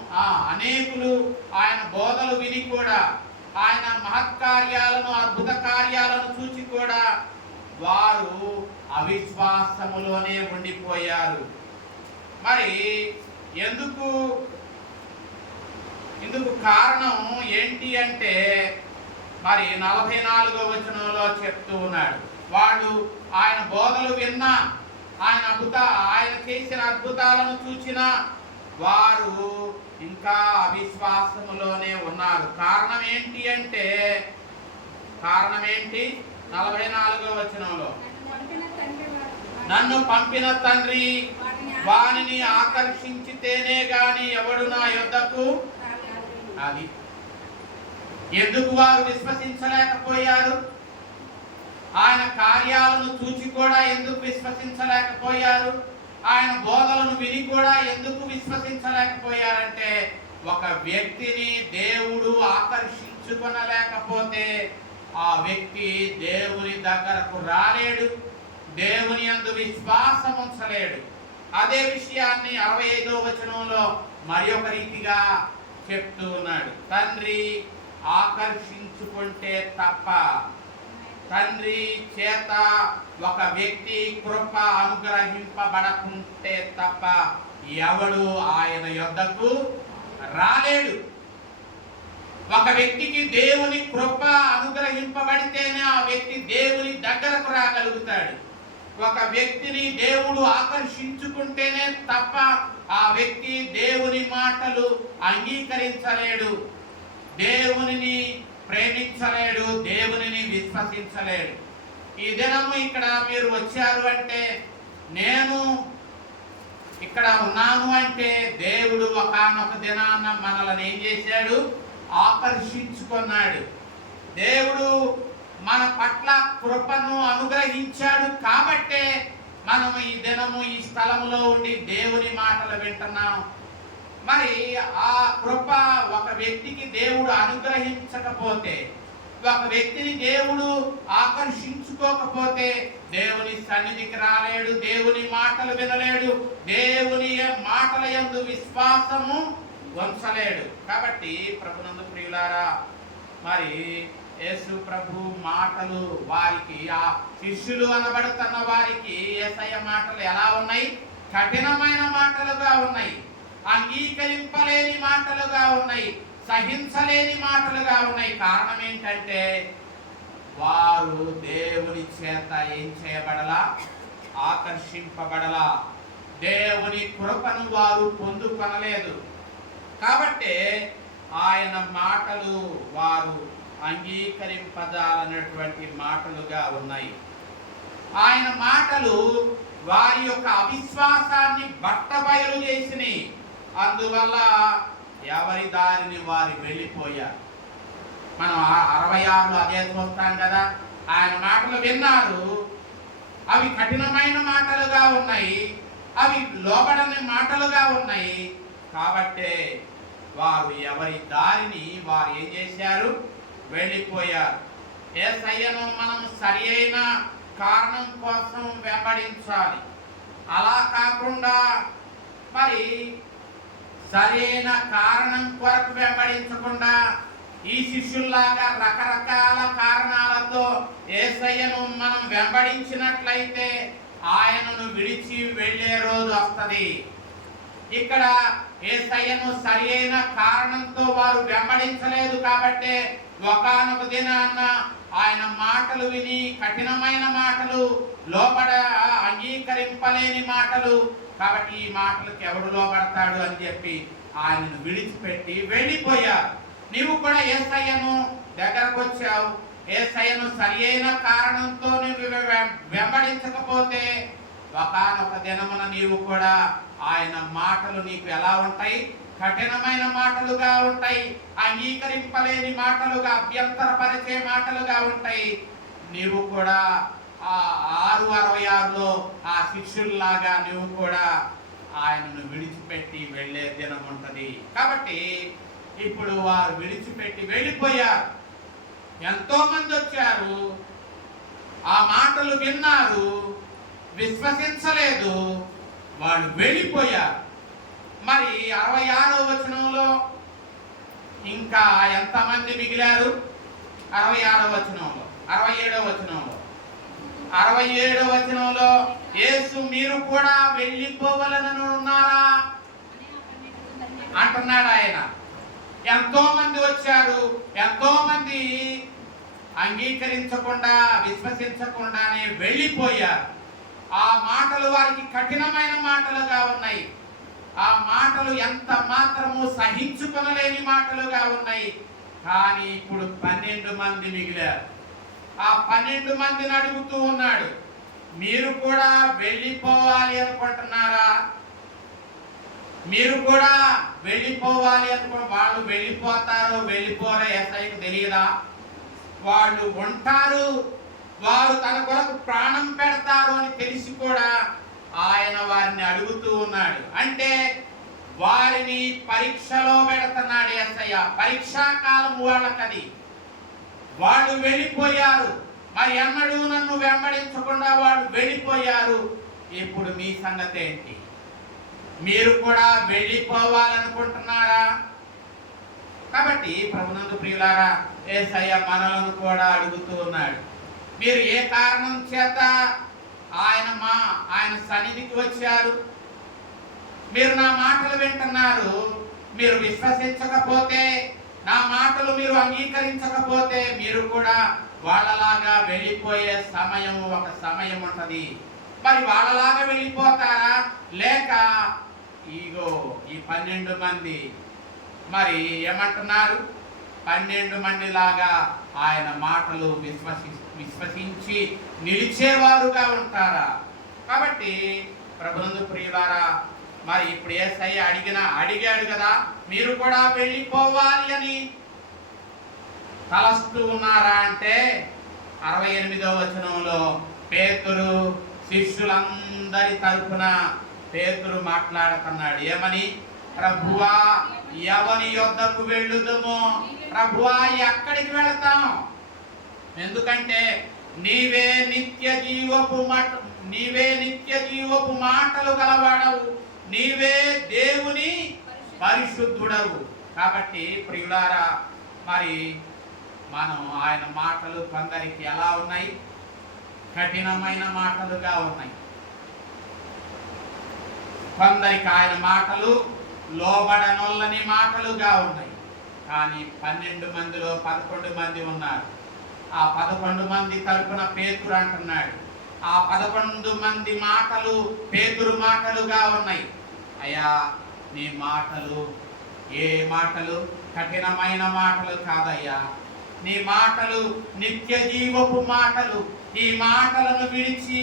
అనేకులు ఆయన బోధలు విని కూడా, ఆయన మహత్కార్యాలను అద్భుత కార్యాలను చూసి కూడా వారు అవిశ్వాసములోనే ఉండిపోయారు. మరి ఇందుకు కారణం ఏంటి అంటే, మరి 44వ వచనంలో చెప్తూ ఉన్నాడు, వాళ్ళు ఆయన బోధలు విన్నా, ఆయన చేసిన అద్భుతాలను చూసిన వారు ఇంకా అవిశ్వాసములోనే ఉన్నారు. కారణం ఏంటి అంటే, 44వ వచనంలో, నన్ను పంపిన తండ్రి వానిని ఆకర్షించితేనే గాని ఎవడు నా యొద్దకు. అది ఎందుకు వారు విశ్వసించలేకపోయారు? ఆయన కార్యాలను చూచి కూడా ఎందుకు విశ్వసించలేకపోయారు? ఆయన బోధలను విని కూడా ఎందుకు విశ్వసించలేకపోయారంటే, ఒక వ్యక్తిని దేవుడు ఆకర్షించుకొనలేకపోతే ఆ వ్యక్తి దేవుని దగ్గరకు రాలేడు, దేవుని యందు విశ్వాసం ఉంచలేడు. అదే విషయాన్ని 65వ వచనంలో మరి ఒక రీతిగా చెప్తూ ఉన్నాడు. తండ్రి ఆకర్షించుకుంటే తప్ప, తండ్రి చేత ఒక వ్యక్తి కృప అనుగ్రహింపబడకుంటే తప్ప ఎవడు ఆయన యొద్దకు రాలేడు. ఒక వ్యక్తికి దేవుని కృప అనుగ్రహింపబడితేనే ఆ వ్యక్తి దేవుని దగ్గరకు రాగలుగుతాడు. ఒక వ్యక్తిని దేవుడు ఆకర్షించుకుంటేనే తప్ప ఆ వ్యక్తి దేవుని మాటలు అంగీకరించలేడు, దేవునిని ప్రేమించలేడు, దేవునిని విశ్వసించలేడు. ఈ దినము ఇక్కడ మీరు వచ్చారు అంటే, నేను ఇక్కడ ఉన్నాను అంటే, దేవుడు ఒకానొక దినాన్న మనల్ని ఏం చేశాడు? ఆకర్షించుకున్నాడు. దేవుడు మన పట్ల కృపను అనుగ్రహించాడు కాబట్టే మనము ఈ దినము ఈ స్థలంలో ఉండి దేవుని మాటలు వింటున్నాం. మరి ఆ కృప ఒక వ్యక్తికి దేవుడు అనుగ్రహించకపోతే, ఒక వ్యక్తిని దేవుడు ఆకర్షించుకోకపోతే దేవుని సన్నిధికి రాలేడు, దేవుని మాటలు వినలేడు, దేవుని మాటల యందు విశ్వాసము ఉంచలేడు. కాబట్టి ప్రభునందు ప్రియులారా, మరి యేసు ప్రభు మాటలు వారికి, ఆ శిష్యులు అనబడుతున్న వారికి యేసయ్య మాటలు ఎలా ఉన్నాయి? కఠినమైన మాటలుగా ఉన్నాయి, అంగీకరింపలేని మాటలుగా ఉన్నాయి, సహించలేని మాటలుగా ఉన్నాయి. కారణం ఏంటంటే, వారు దేవుని చేత ఏం చేయబడలా? ఆకర్షింపబడలా, దేవుని కృపను వారు పొందుకొనలేదు. కాబట్టి ఆయన మాటలు వారు అంగీకరింపజాలనటువంటి మాటలుగా ఉన్నాయి. ఆయన మాటలు వారి యొక్క అవిశ్వాసాన్ని బట్టబయలు చేసినాయి. అందువల్ల ఎవరి దారిని వారు వెళ్ళిపోయారు. మనం 66లో అదే చూస్తాం కదా. ఆయన మాటలు విన్నారు, అవి కఠినమైన మాటలుగా ఉన్నాయి, అవి లోబడని మాటలుగా ఉన్నాయి. కాబట్టి వారు ఎవరి దారిని వారు ఏం చేశారు? వెళ్ళిపోయారు. యేసయ్యను మనం సరి అయిన కారణం కోసం వెంబడించాలి. అలా కాకుండా మరి సరైన కారణం కొరకు వెంబడించకుండా ఈ శిష్యుల్లాగా రకరకాల కారణాలతో యేసయ్యను మనం వెంబడించినట్లయితే ఆయనను విడిచి వెళ్ళే రోజు వస్తుంది. ఇక్కడ యేసయ్యను సరైన కారణంతో వారు వెంబడించలేదు కాబట్టి ఒకానొక దినాన్న ఆయన మాటలు విని, కఠినమైన మాటలు, లోబడ అంగీకరింపలేని మాటలు, కాబట్టి ఈ మాటలకు ఎవడు లోబడతాడు అని చెప్పి ఆయనను విడిచిపెట్టి వెళ్ళిపోయారు. నీవు కూడా యేసయ్యను దగ్గరకు వచ్చావు, యేసయ్యను సరియైన కారణంతో నువ్వు వెంబడించకపోతే ఒకానొక దినమున నీవు కూడా ఆయన మాటలు నీకు ఎలా ఉంటాయి? కఠినమైన మాటలుగా ఉంటాయి, అంగీకరింపలేని మాటలుగా, అభ్యంతరపరిచే మాటలుగా ఉంటాయి. నీవు కూడా ఆ 6:66లో ఆ శిష్యుల్లాగా నువ్వు కూడా ఆయనను విడిచిపెట్టి వెళ్ళే దినం ఉంటుంది. కాబట్టి ఇప్పుడు వారు విడిచిపెట్టి వెళ్ళిపోయారు. ఎంతో మంది వచ్చారు, ఆ మాటలు విన్నారు, విశ్వసించలేదు, వాళ్ళు వెళ్ళిపోయారు. మరి 66వ వచనంలో ఇంకా ఎంతమంది మిగిలారు? 66వ వచనంలో 67వ వచనంలో 67వ వచనంలో యేసు మీరు కూడా వెళ్ళిపోవలనని ఉన్నారా అంటున్నాడు ఆయన. ఎంతో మంది వచ్చారు, ఎంతో మంది అంగీకరించకుండా విశ్వసించకుండానే వెళ్ళిపోయారు. ఆ మాటలు వారికి కఠినమైన మాటలుగా ఉన్నాయి. ఆ మాటలు ఎంత మాత్రము సహించుకొనలేని మాటలుగా ఉన్నాయి. కానీ ఇప్పుడు 12 మంది మిగిలారు. ఆ 12 మందిని అడుగుతూ ఉన్నాడు, మీరు కూడా వెళ్ళిపోవాలి అనుకుంటున్నారా? మీరు కూడా వెళ్ళిపోవాలి వాళ్ళు వెళ్ళిపోతారో వెళ్ళిపోరో యేసయ్యకు తెలియదా? వాళ్ళు ఉంటారు, వారు తన కొరకు ప్రాణం పెడతారు అని తెలిసి కూడా ఆయన వారిని అడుగుతూ ఉన్నాడు. అంటే వారిని పరీక్షలో పెడుతున్నాడు యేసయ్య. పరీక్షాకాలం వాళ్ళకది. వాళ్ళు వెళ్ళిపోయారు, మరి ఎన్నడూ నన్ను వెంబడించకుండా వాళ్ళు వెళ్ళిపోయారు. ఇప్పుడు మీ సంగతి ఏంటి? మీరు కూడా వెళ్ళిపోవాలనుకుంటున్నారా? కాబట్టి ప్రభునందు ప్రియులారా, యేసయ్య మనలను కూడా అడుగుతూ ఉన్నాడు, మీరు ఏ కారణం చేత ఆయన సన్నిధికి వచ్చారు? మీరు నా మాటలు వింటున్నారు, మీరు విశ్వసించకపోతే, నా మాటలు మీరు అంగీకరించకపోతే మీరు కూడా వాళ్ళలాగా వెళ్ళిపోయే సమయం, ఒక సమయం ఉంటది. మరి వాళ్ళలాగా వెళ్ళిపోతారా? లేక ఇగో ఈ 12 మంది మరి ఏమంటున్నారు? 12 మంది లాగా ఆయన మాటలు విశ్వసించి నిలిచేవారుగా ఉంటారా? కాబట్టి ప్రభునందు ప్రియులారా, మరి ఇప్పుడు యేసయ్య అడిగాడు కదా, మీరు కూడా వెళ్ళిపోవాలి అని తలస్తూ ఉన్నారా అంటే 68వ వచనంలో పేతురు శిష్యులందరి తరపున పేతురు మాట్లాడుతున్నాడు. ఏమని? ప్రభువా, ఎవని యొద్దకు వెళ్ళుదుము? ప్రభువా, ఎక్కడికి వెళతాం? ఎందుకంటే నీవే నిత్య జీవపు మాటలు గలవాడవు, నీవే దేవుని పరిశుద్ధుడవు. కాబట్టి ప్రియులారా, మరి మనం ఆయన మాటలు కొందరికి ఎలా ఉన్నాయి? కఠినమైన మాటలుగా ఉన్నాయి. కొందరికి ఆయన మాటలు లోబడనొల్లని మాటలుగా ఉన్నాయి. కానీ 12 మందిలో 11 మంది ఉన్నారు. ఆ 11 మంది తరపున పేతురు అంటున్నాడు, ఆ 11 మంది మాటలు పేతురు మాటలుగా ఉన్నాయి. అయ్యా, నీ మాటలు ఏ మాటలు? కఠినమైన మాటలు కాదయ్యా, నీ మాటలు నిత్య జీవపు మాటలు. ఈ మాటలను విడిచి,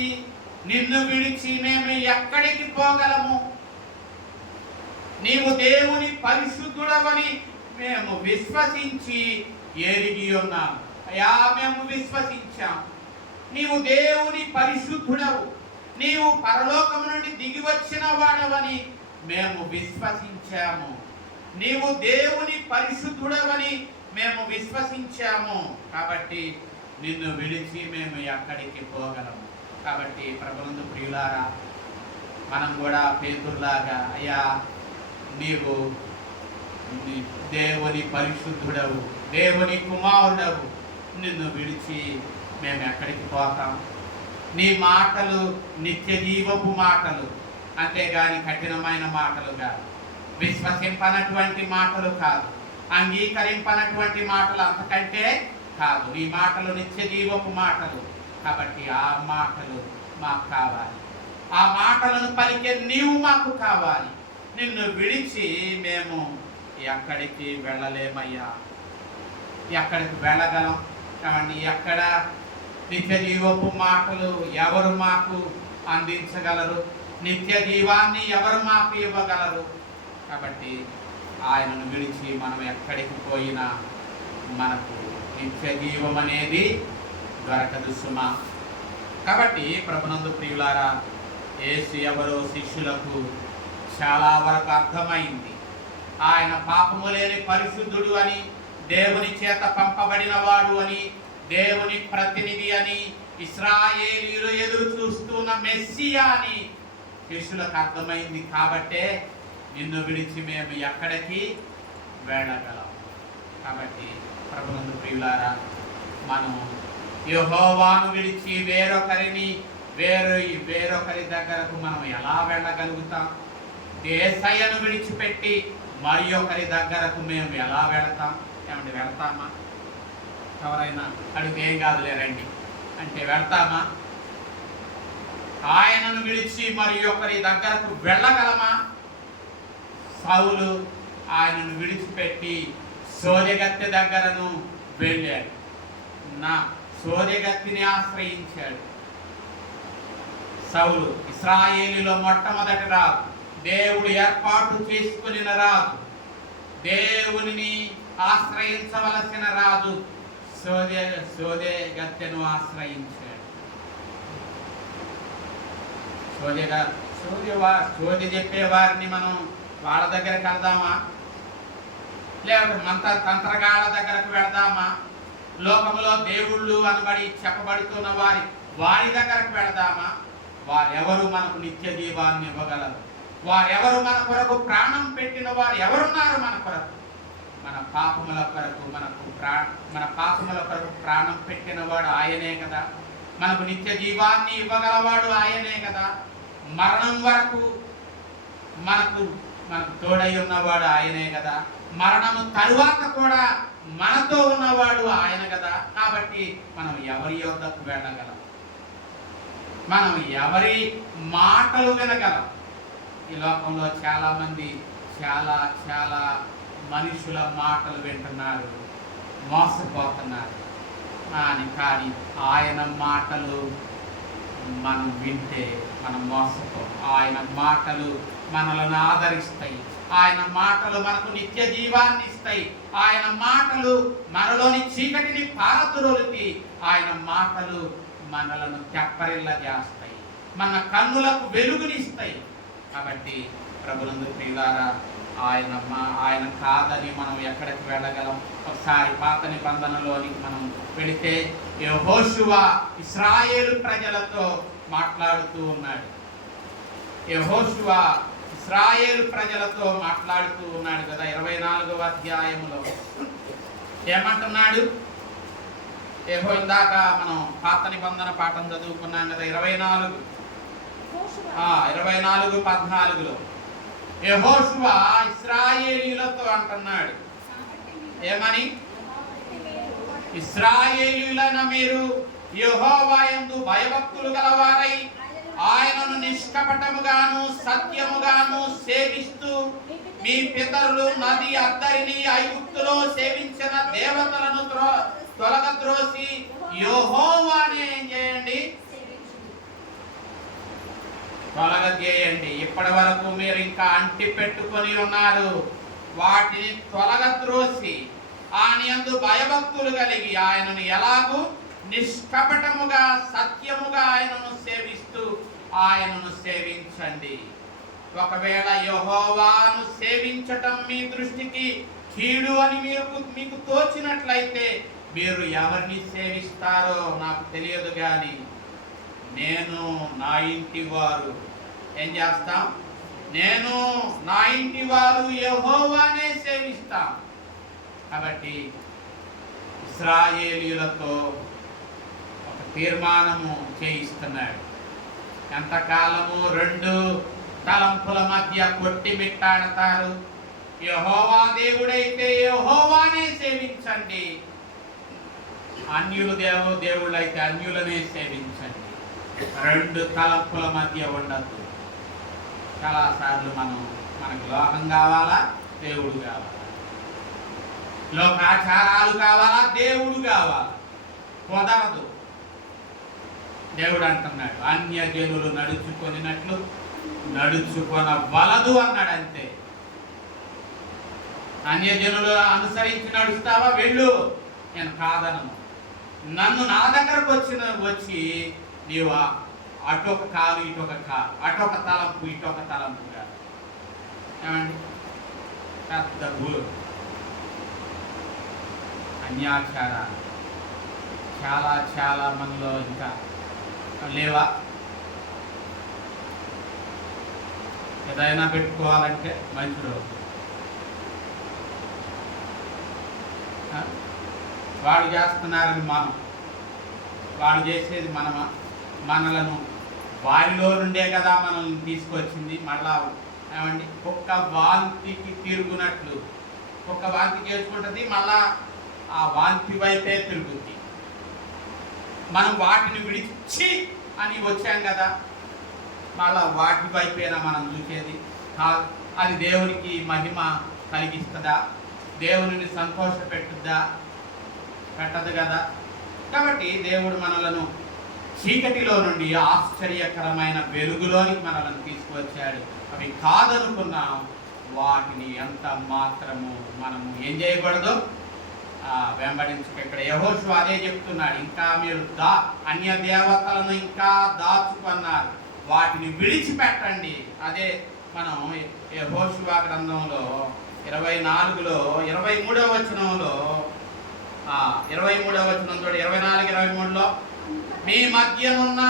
నిన్ను విడిచి మేము ఎక్కడికి పోగలము? నీవు దేవుని పరిశుద్ధుడవని మేము విశ్వసించి ఎరిగి ఉన్నాము. అయ్యా, మేము విశ్వసించాము, నీవు దేవుని పరిశుద్ధుడవు, నీవు పరలోకం నుండి దిగి వచ్చిన వాడవని మేము విశ్వసించాము. నీవు దేవుని పరిశుద్ధుడవని మేము విశ్వసించాము. కాబట్టి నిన్ను విడిచి మేము ఎక్కడికి పోగలము? కాబట్టి ప్రభునందు ప్రియులారా, మనం కూడా పేతురులాగా, అయ్యా నీవు దేవుని పరిశుద్ధుడవు, దేవుని కుమారుడవు, నిన్ను విడిచి మేము ఎక్కడికి పోతాం? నీ మాటలు నిత్య జీవపు మాటలు, అంతేగాని కఠినమైన మాటలు కాదు, విశ్వసింపనటువంటి మాటలు కాదు, అంగీకరింపనటువంటి మాటలు అంతకంటే కాదు. నీ మాటలు నిత్య జీవపు మాటలు. కాబట్టి ఆ మాటలు మాకు కావాలి, ఆ మాటలను పలికే నీవు మాకు కావాలి. నిన్ను విడిచి మేము ఎక్కడికి వెళ్ళలేమయ్యా. ఎక్కడికి వెళ్ళగలం? కాబట్టి ఎక్కడ నిత్య జీవపు మాటలు ఎవరు మాకు అందించగలరు? నిత్య జీవాన్ని ఎవరు మాకు ఇవ్వగలరు? కాబట్టి ఆయనను విడిచి మనం ఎక్కడికి పోయినా మనకు నిత్య జీవం అనేది దొరకదు సుమా. కాబట్టి ప్రభునందు ప్రియులారా, యేసు ఎవరో శిష్యులకు చాలా వరకు అర్థమైంది. ఆయన పాపము లేని పరిశుద్ధుడు అని, దేవుని చేత పంపబడిన వాడు అని, దేవుని ప్రతినిధి అని, ఇశ్రాయేలీయులు ఎదురు చూస్తున్న మెస్సియా అని శిష్యులకు అర్థమైంది. కాబట్టే నిన్ను విడిచి మేము ఎక్కడికి వెళ్ళగలం. కాబట్టి ప్రభునందు ప్రియులారా, మనం యెహోవాను విడిచి వేరొకరి దగ్గరకు మనం ఎలా వెళ్ళగలుగుతాం? యేసయ్యను విడిచిపెట్టి మరి ఒకరి దగ్గరకు మేము ఎలా వెళతాం? ఏమంటే వెళ్తామా? ఎవరైనా అడిగితే ఏం కాదులే రండి అంటే వెళ్తామా? ఆయనను విడిచి మరి ఒకరి దగ్గరకు వెళ్ళగలమా? సౌలు ఆయనను విడిచిపెట్టి సోదెగత్తె దగ్గరను వెళ్ళాడు. నా సోదెగత్తిని ఆశ్రయించాడు. సౌలు ఇశ్రాయేలులో మొట్టమొదటి రాజు, దేవుడు ఏర్పాటు చేసుకుని రాజు, దేవునిని ఆశ్రయించవలసిన రాజు సోదెగత్తెను ఆశ్రయించాడు. సోదె చెప్పే వారిని మనం వాళ్ళ దగ్గరికి వెళ్దామా? లేకపోతే తంత్రగాళ్ళ దగ్గరకు వెళదామా? లోకంలో దేవుళ్ళు అనబడి చెప్పబడుతున్న వారి దగ్గరకు వెళదామా? వారెవరు మనకు నిత్య జీవాన్ని ఇవ్వగలరు? వారెవరు మన కొరకు ప్రాణం పెట్టిన వారు ఎవరున్నారు? మన కొరకు, మన పాపముల కొరకు మన పాపముల కొరకు ప్రాణం పెట్టిన వాడు ఆయనే కదా. మనకు నిత్య జీవాన్ని ఇవ్వగలవాడు ఆయనే కదా. మరణం వరకు మనకు తోడై ఉన్నవాడు ఆయనే కదా. మరణము తరువాత కూడా మనతో ఉన్నవాడు ఆయన కదా. కాబట్టి మనం ఎవరి యొద్దకు వెళ్ళగలం? మనం ఎవరి మాటలు వినగలం? ఈ లోకంలో చాలా మంది చాలా మనుషుల మాటలు వింటున్నారు, మోసపోతున్నారు. కానీ ఆయన మాటలు మనం వింటే మనం మోసపోం. ఆయన మాటలు మనలను ఆదరిస్తాయి. ఆయన మాటలు మనకు నిత్య జీవాన్ని ఇస్తాయి. ఆయన మాటలు మనలోని చీకటిని పారద్రోలికి ఆయన మాటలు మనలను తెప్పరిల్ల చేస్తాయి, మన కన్నులకు వెలుగునిస్తాయి. కాబట్టి ప్రభునందు ప్రియులారా, ఆయన కాదని మనం ఎక్కడికి వెళ్ళగలం? ఒకసారి పాత నిబంధనలోనికి మనం వెళితే యెహోషువ ఇశ్రాయేలు ప్రజలతో మాట్లాడుతూ ఉన్నాడు. యెహోషువ ఇశ్రాయేలు ప్రజలతో మాట్లాడుతూ ఉన్నాడు కదా. 24వ అధ్యాయంలో ఏమంటున్నాడు? ఇందాక మనం పాత నిబంధన పాఠం చదువుకున్నాం కదా, 24:14 యెహోషువ ఇశ్రాయేలీయులతో అంటున్నాడు ఏమని? ఇశ్రాయేలీయులైన మీరు యెహోవా యందు భయభక్తులు గలవారై ఆయనను నిష్కపటముగాను సత్యముగాను సేవిస్తూ మీ పితరులు నది అద్దరిని ఐగుప్తులో సేవించిన దేవతలను తొలగద్రోసి యెహోవాని ఏం చేయండి? తొలగజేయండి. ఇప్పటి వరకు మీరు ఇంకా అంటి పెట్టుకొని ఉన్నారు. వాటిని తొలగద్రోసి ఆయన యందు భయభక్తులు కలిగి ఆయనను ఎలాగూ నిష్కపటముగా సత్యముగా ఆయనను సేవిస్తూ ఆయనను సేవించండి. ఒకవేళ యెహోవాను సేవించటం మీ దృష్టికి కీడు అని మీకు తోచినట్లయితే మీరు ఎవరిని సేవిస్తారో నాకు తెలియదు, కానీ నేను నా ఇంటి వారు ఏం చేస్తాం? నేను నా ఇంటి వారు యెహోవానే సేవిస్తాం. కాబట్టి ఇశ్రాయేలీయులతో ఒక తీర్మానము చేయిస్తున్నాడు. ఎంతకాలము రెండు తలంపుల మధ్య కొట్టిమిట్టాడతారు? యెహోవా దేవుడైతే యెహోవానే సేవించండి, అన్యులు దేవుళ్ళైతే అన్యులనే సేవించండి. రెండు తలంపుల మధ్య ఉండద్దు. చాలాసార్లు మనకు లోకం కావాలా, దేవుడు కావాలా? లోకాచారాలు కావాలా, దేవుడు కావాలా? కుదరదు. దేవుడు అంటున్నాడు, అన్యజనులు నడుచుకొనినట్లు నడుచుకొనవలదు అన్నాడు. అంతే. అన్యజనులు అనుసరించి నడుస్తావా, వెళ్ళు, నేను కాదనను. నన్ను నా దగ్గరకు వచ్చి నీవు అటొక కాలు ఇటొక కాలు, అటొక తలంపు ఇటొక తలంపు కాదు. ఏమండి, పెద్ద భూలు అన్యాచారాలు చాలా చాలా మనలో ఇంకా లేవా? ఏదైనా పెట్టుకోవాలంటే మంచి రోజు, వాడు చేస్తున్నారని వాడు చేసేది మనమా? మనలను వారిలో నుండే కదా మనల్ని తీసుకొచ్చింది. మళ్ళా ఏమండి, ఒక్క వాంతికి తిరుగునట్లు, ఒక్క వాంతి చేసుకుంటుంది, మళ్ళా ఆ వాంతి వైపే తిరుగుద్ది. మనం వాటిని విడిచి అని వచ్చాం కదా, మళ్ళా వాటి వైపేనా మనం చూసేది? అది దేవునికి మహిమ కలిగిస్తుందా? దేవుని సంతోష పెట్టదు కదా. కాబట్టి దేవుడు మనలను చీకటిలో నుండి ఆశ్చర్యకరమైన వెలుగులోనికి మనలను తీసుకువచ్చాడు. అవి కాదనుకున్నాం, వాటిని ఎంత మాత్రము మనము ఏం చేయకూడదు, వెంబడించుకు. ఇక్కడ యెహోషువ అదే చెప్తున్నాడు, ఇంకా మీరు అన్య దేవతలను ఇంకా దాచుకున్నారు, వాటిని విడిచిపెట్టండి. అదే మనం యెహోషువ గ్రంథంలో 24లో 23వ వచనంలో 23వ వచనం చూడండి, 24, 23లో మీ మధ్యనున్న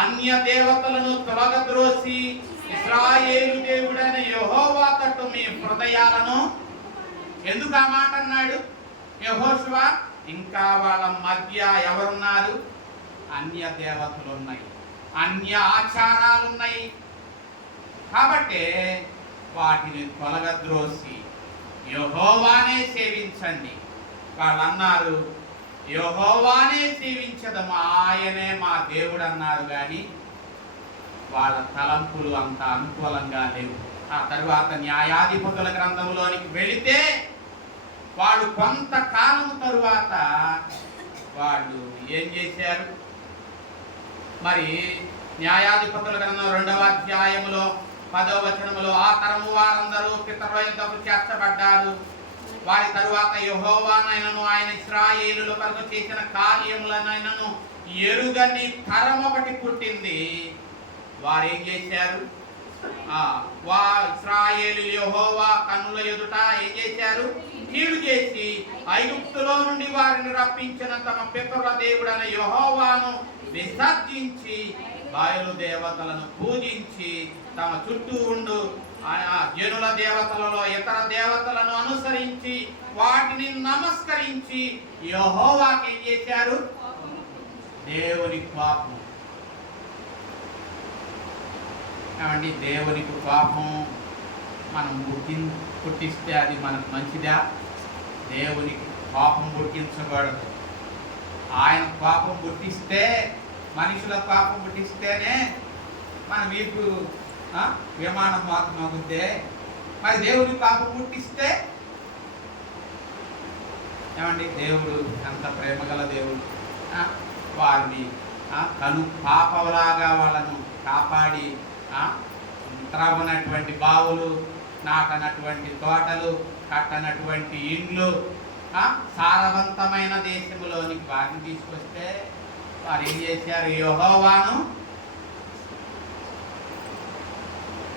అన్య దేవతలను తొలగద్రోసి ఇశ్రాయేలు దేవుడైన యెహోవా తట్టు మీ హృదయాలను. ఎందుకు ఆ మాట అన్నాడు యెహోషువ? ఇంకా వాళ్ళ మధ్య ఎవరున్నారు? అన్య దేవతలు ఉన్నాయి, అన్య ఆచారాలు ఉన్నాయి. కాబట్టి వాటిని తొలగద్రోసి యెహోవానే సేవించండి. వాళ్ళు అన్నారు, యెహోవానే సేవించదము, ఆయనే మా దేవుడు అన్నారు. కానీ వాళ్ళ తలంపులు అంత అనుకూలంగా లేవు. ఆ తరువాత న్యాయాధిపతుల గ్రంథంలోనికి వెళితే వాళ్ళు కొంతకాలం తరువాత వాళ్ళు ఏం చేశారు? మరి న్యాయాధిపతుల గ్రంథం 2వ అధ్యాయములో 10వ వచనములో ఆ తరము వారందరూ పితరుల యొద్దకు చేర్చబడ్డారు. వారి తరువాత యెహోవానైనను ఆయన ఇశ్రాయేలుల కొరకు చేసిన కార్యములనైనను ఎరుగని తరం ఒకటి పుట్టింది. వారు ఏం చేశారు? ఇశ్రాయేలు యెహోవా కన్నుల ఎదుట ఏం చేశారు? కీడు చేసి ఐగుప్తులో నుండి వారిని రప్పించిన తమ పితరుల దేవుడైన యెహోవాను విసర్జించి బయలు దేవతలను పూజించి తమ చుట్టూ ఉండు జనుల దేవతలలో ఇతర దేవతలను అనుసరించి వాటిని నమస్కరించి యెహోవాకి ఏం చేశారు? దేవుని కోపం. ఏమండి, దేవునికి కోపం మనం పుట్టిస్తే అది మనకు మంచిదా? దేవునికి కోపం పుట్టించకూడదు. ఆయన కోపం పుట్టిస్తే, మనుషుల కోపం పుట్టిస్తేనే మన వీపు విమానం మోగుద్దే. మరి దేవుని పాపం పుట్టిస్తే ఏమండి, దేవుడు ఎంత ప్రేమగల దేవుడు. వారిని పాపలాగా వాళ్ళను కాపాడి త్రవ్వనటువంటి బావులు, నాటనటువంటి తోటలు, కట్టనటువంటి ఇండ్లు, సారవంతమైన దేశంలోనికి వారిని తీసుకొస్తే వారు ఏం చేశారు? యెహోవాను.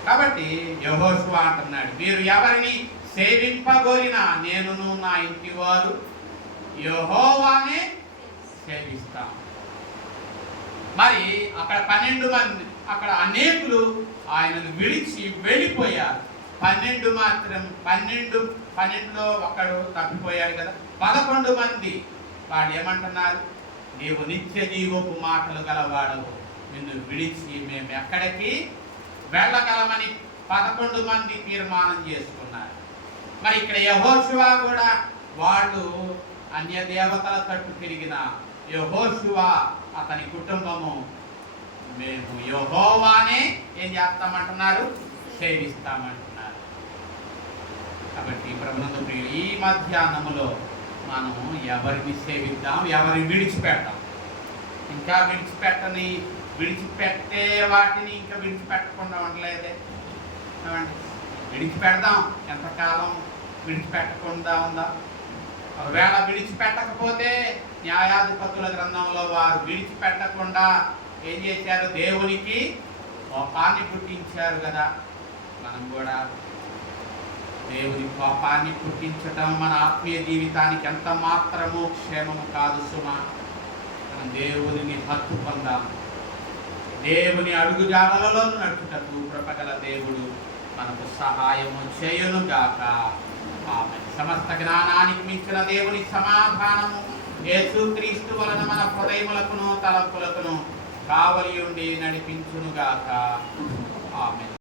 కాబట్టి యెహోషువ అంటున్నాడు, మీరు ఎవరిని సేవింపగోరినా నేనును నా ఇంటి వారు యెహోవానే సేవిస్తాం. మరి అక్కడ 12 మంది, అక్కడ అనేకులు ఆయనను విడిచి వెళ్ళిపోయారు. 12 మాత్రం 12లో ఒకడు తప్పిపోయాడు కదా. 11 మంది వాడు ఏమంటున్నారు? నీవు నిత్య జీవపు మాటలు గలవాడవు, నిన్ను విడిచి మేము ఎక్కడికి వెళ్ళగలమని 11 మంది తీర్మానం చేసుకున్నారు. మరి ఇక్కడ యెహోషువ కూడా, వాళ్ళు అన్య దేవతల తట్టు తిరిగిన యెహోషువ అతని కుటుంబము మేము యెహోవానే ఏం చేస్తామంటున్నారు? సేవిస్తామంటున్నారు. కాబట్టి ప్రభునందు ప్రియులు, ఈ మధ్యాహ్నములో మనం ఎవరిని సేవిద్దాం, ఎవరిని విడిచిపెడతాం? ఇంకా విడిచిపెట్టే వాటిని ఇంకా విడిచిపెట్టకుండా ఉండలేదే. విడిచిపెడదాం, ఎంతకాలం విడిచిపెట్టకుండా ఉందా? ఒకవేళ విడిచిపెట్టకపోతే న్యాయాధిపతుల గ్రంథంలో వారు విడిచిపెట్టకుండా ఏం చేశారు? దేవునికి కోపాన్ని పుట్టించారు కదా. మనం కూడా దేవుని కోపాన్ని పుట్టించటం మన ఆత్మీయ జీవితానికి ఎంత మాత్రము క్షేమము కాదు సుమా. మనం దేవుని హక్కు పొందాం. దేవుని అడుగు జాడలలో నడుచుటకు కృపగల దేవుడు మనకు సహాయము చేయునుగాక. ఆమేన్. సమస్త జ్ఞానానికి మించిన దేవుని సమాధానము యేసుక్రీస్తు వలన మన హృదయములకును తలంపులకును కావలి ఉండి నడిపించునుగాక. ఆమేన్.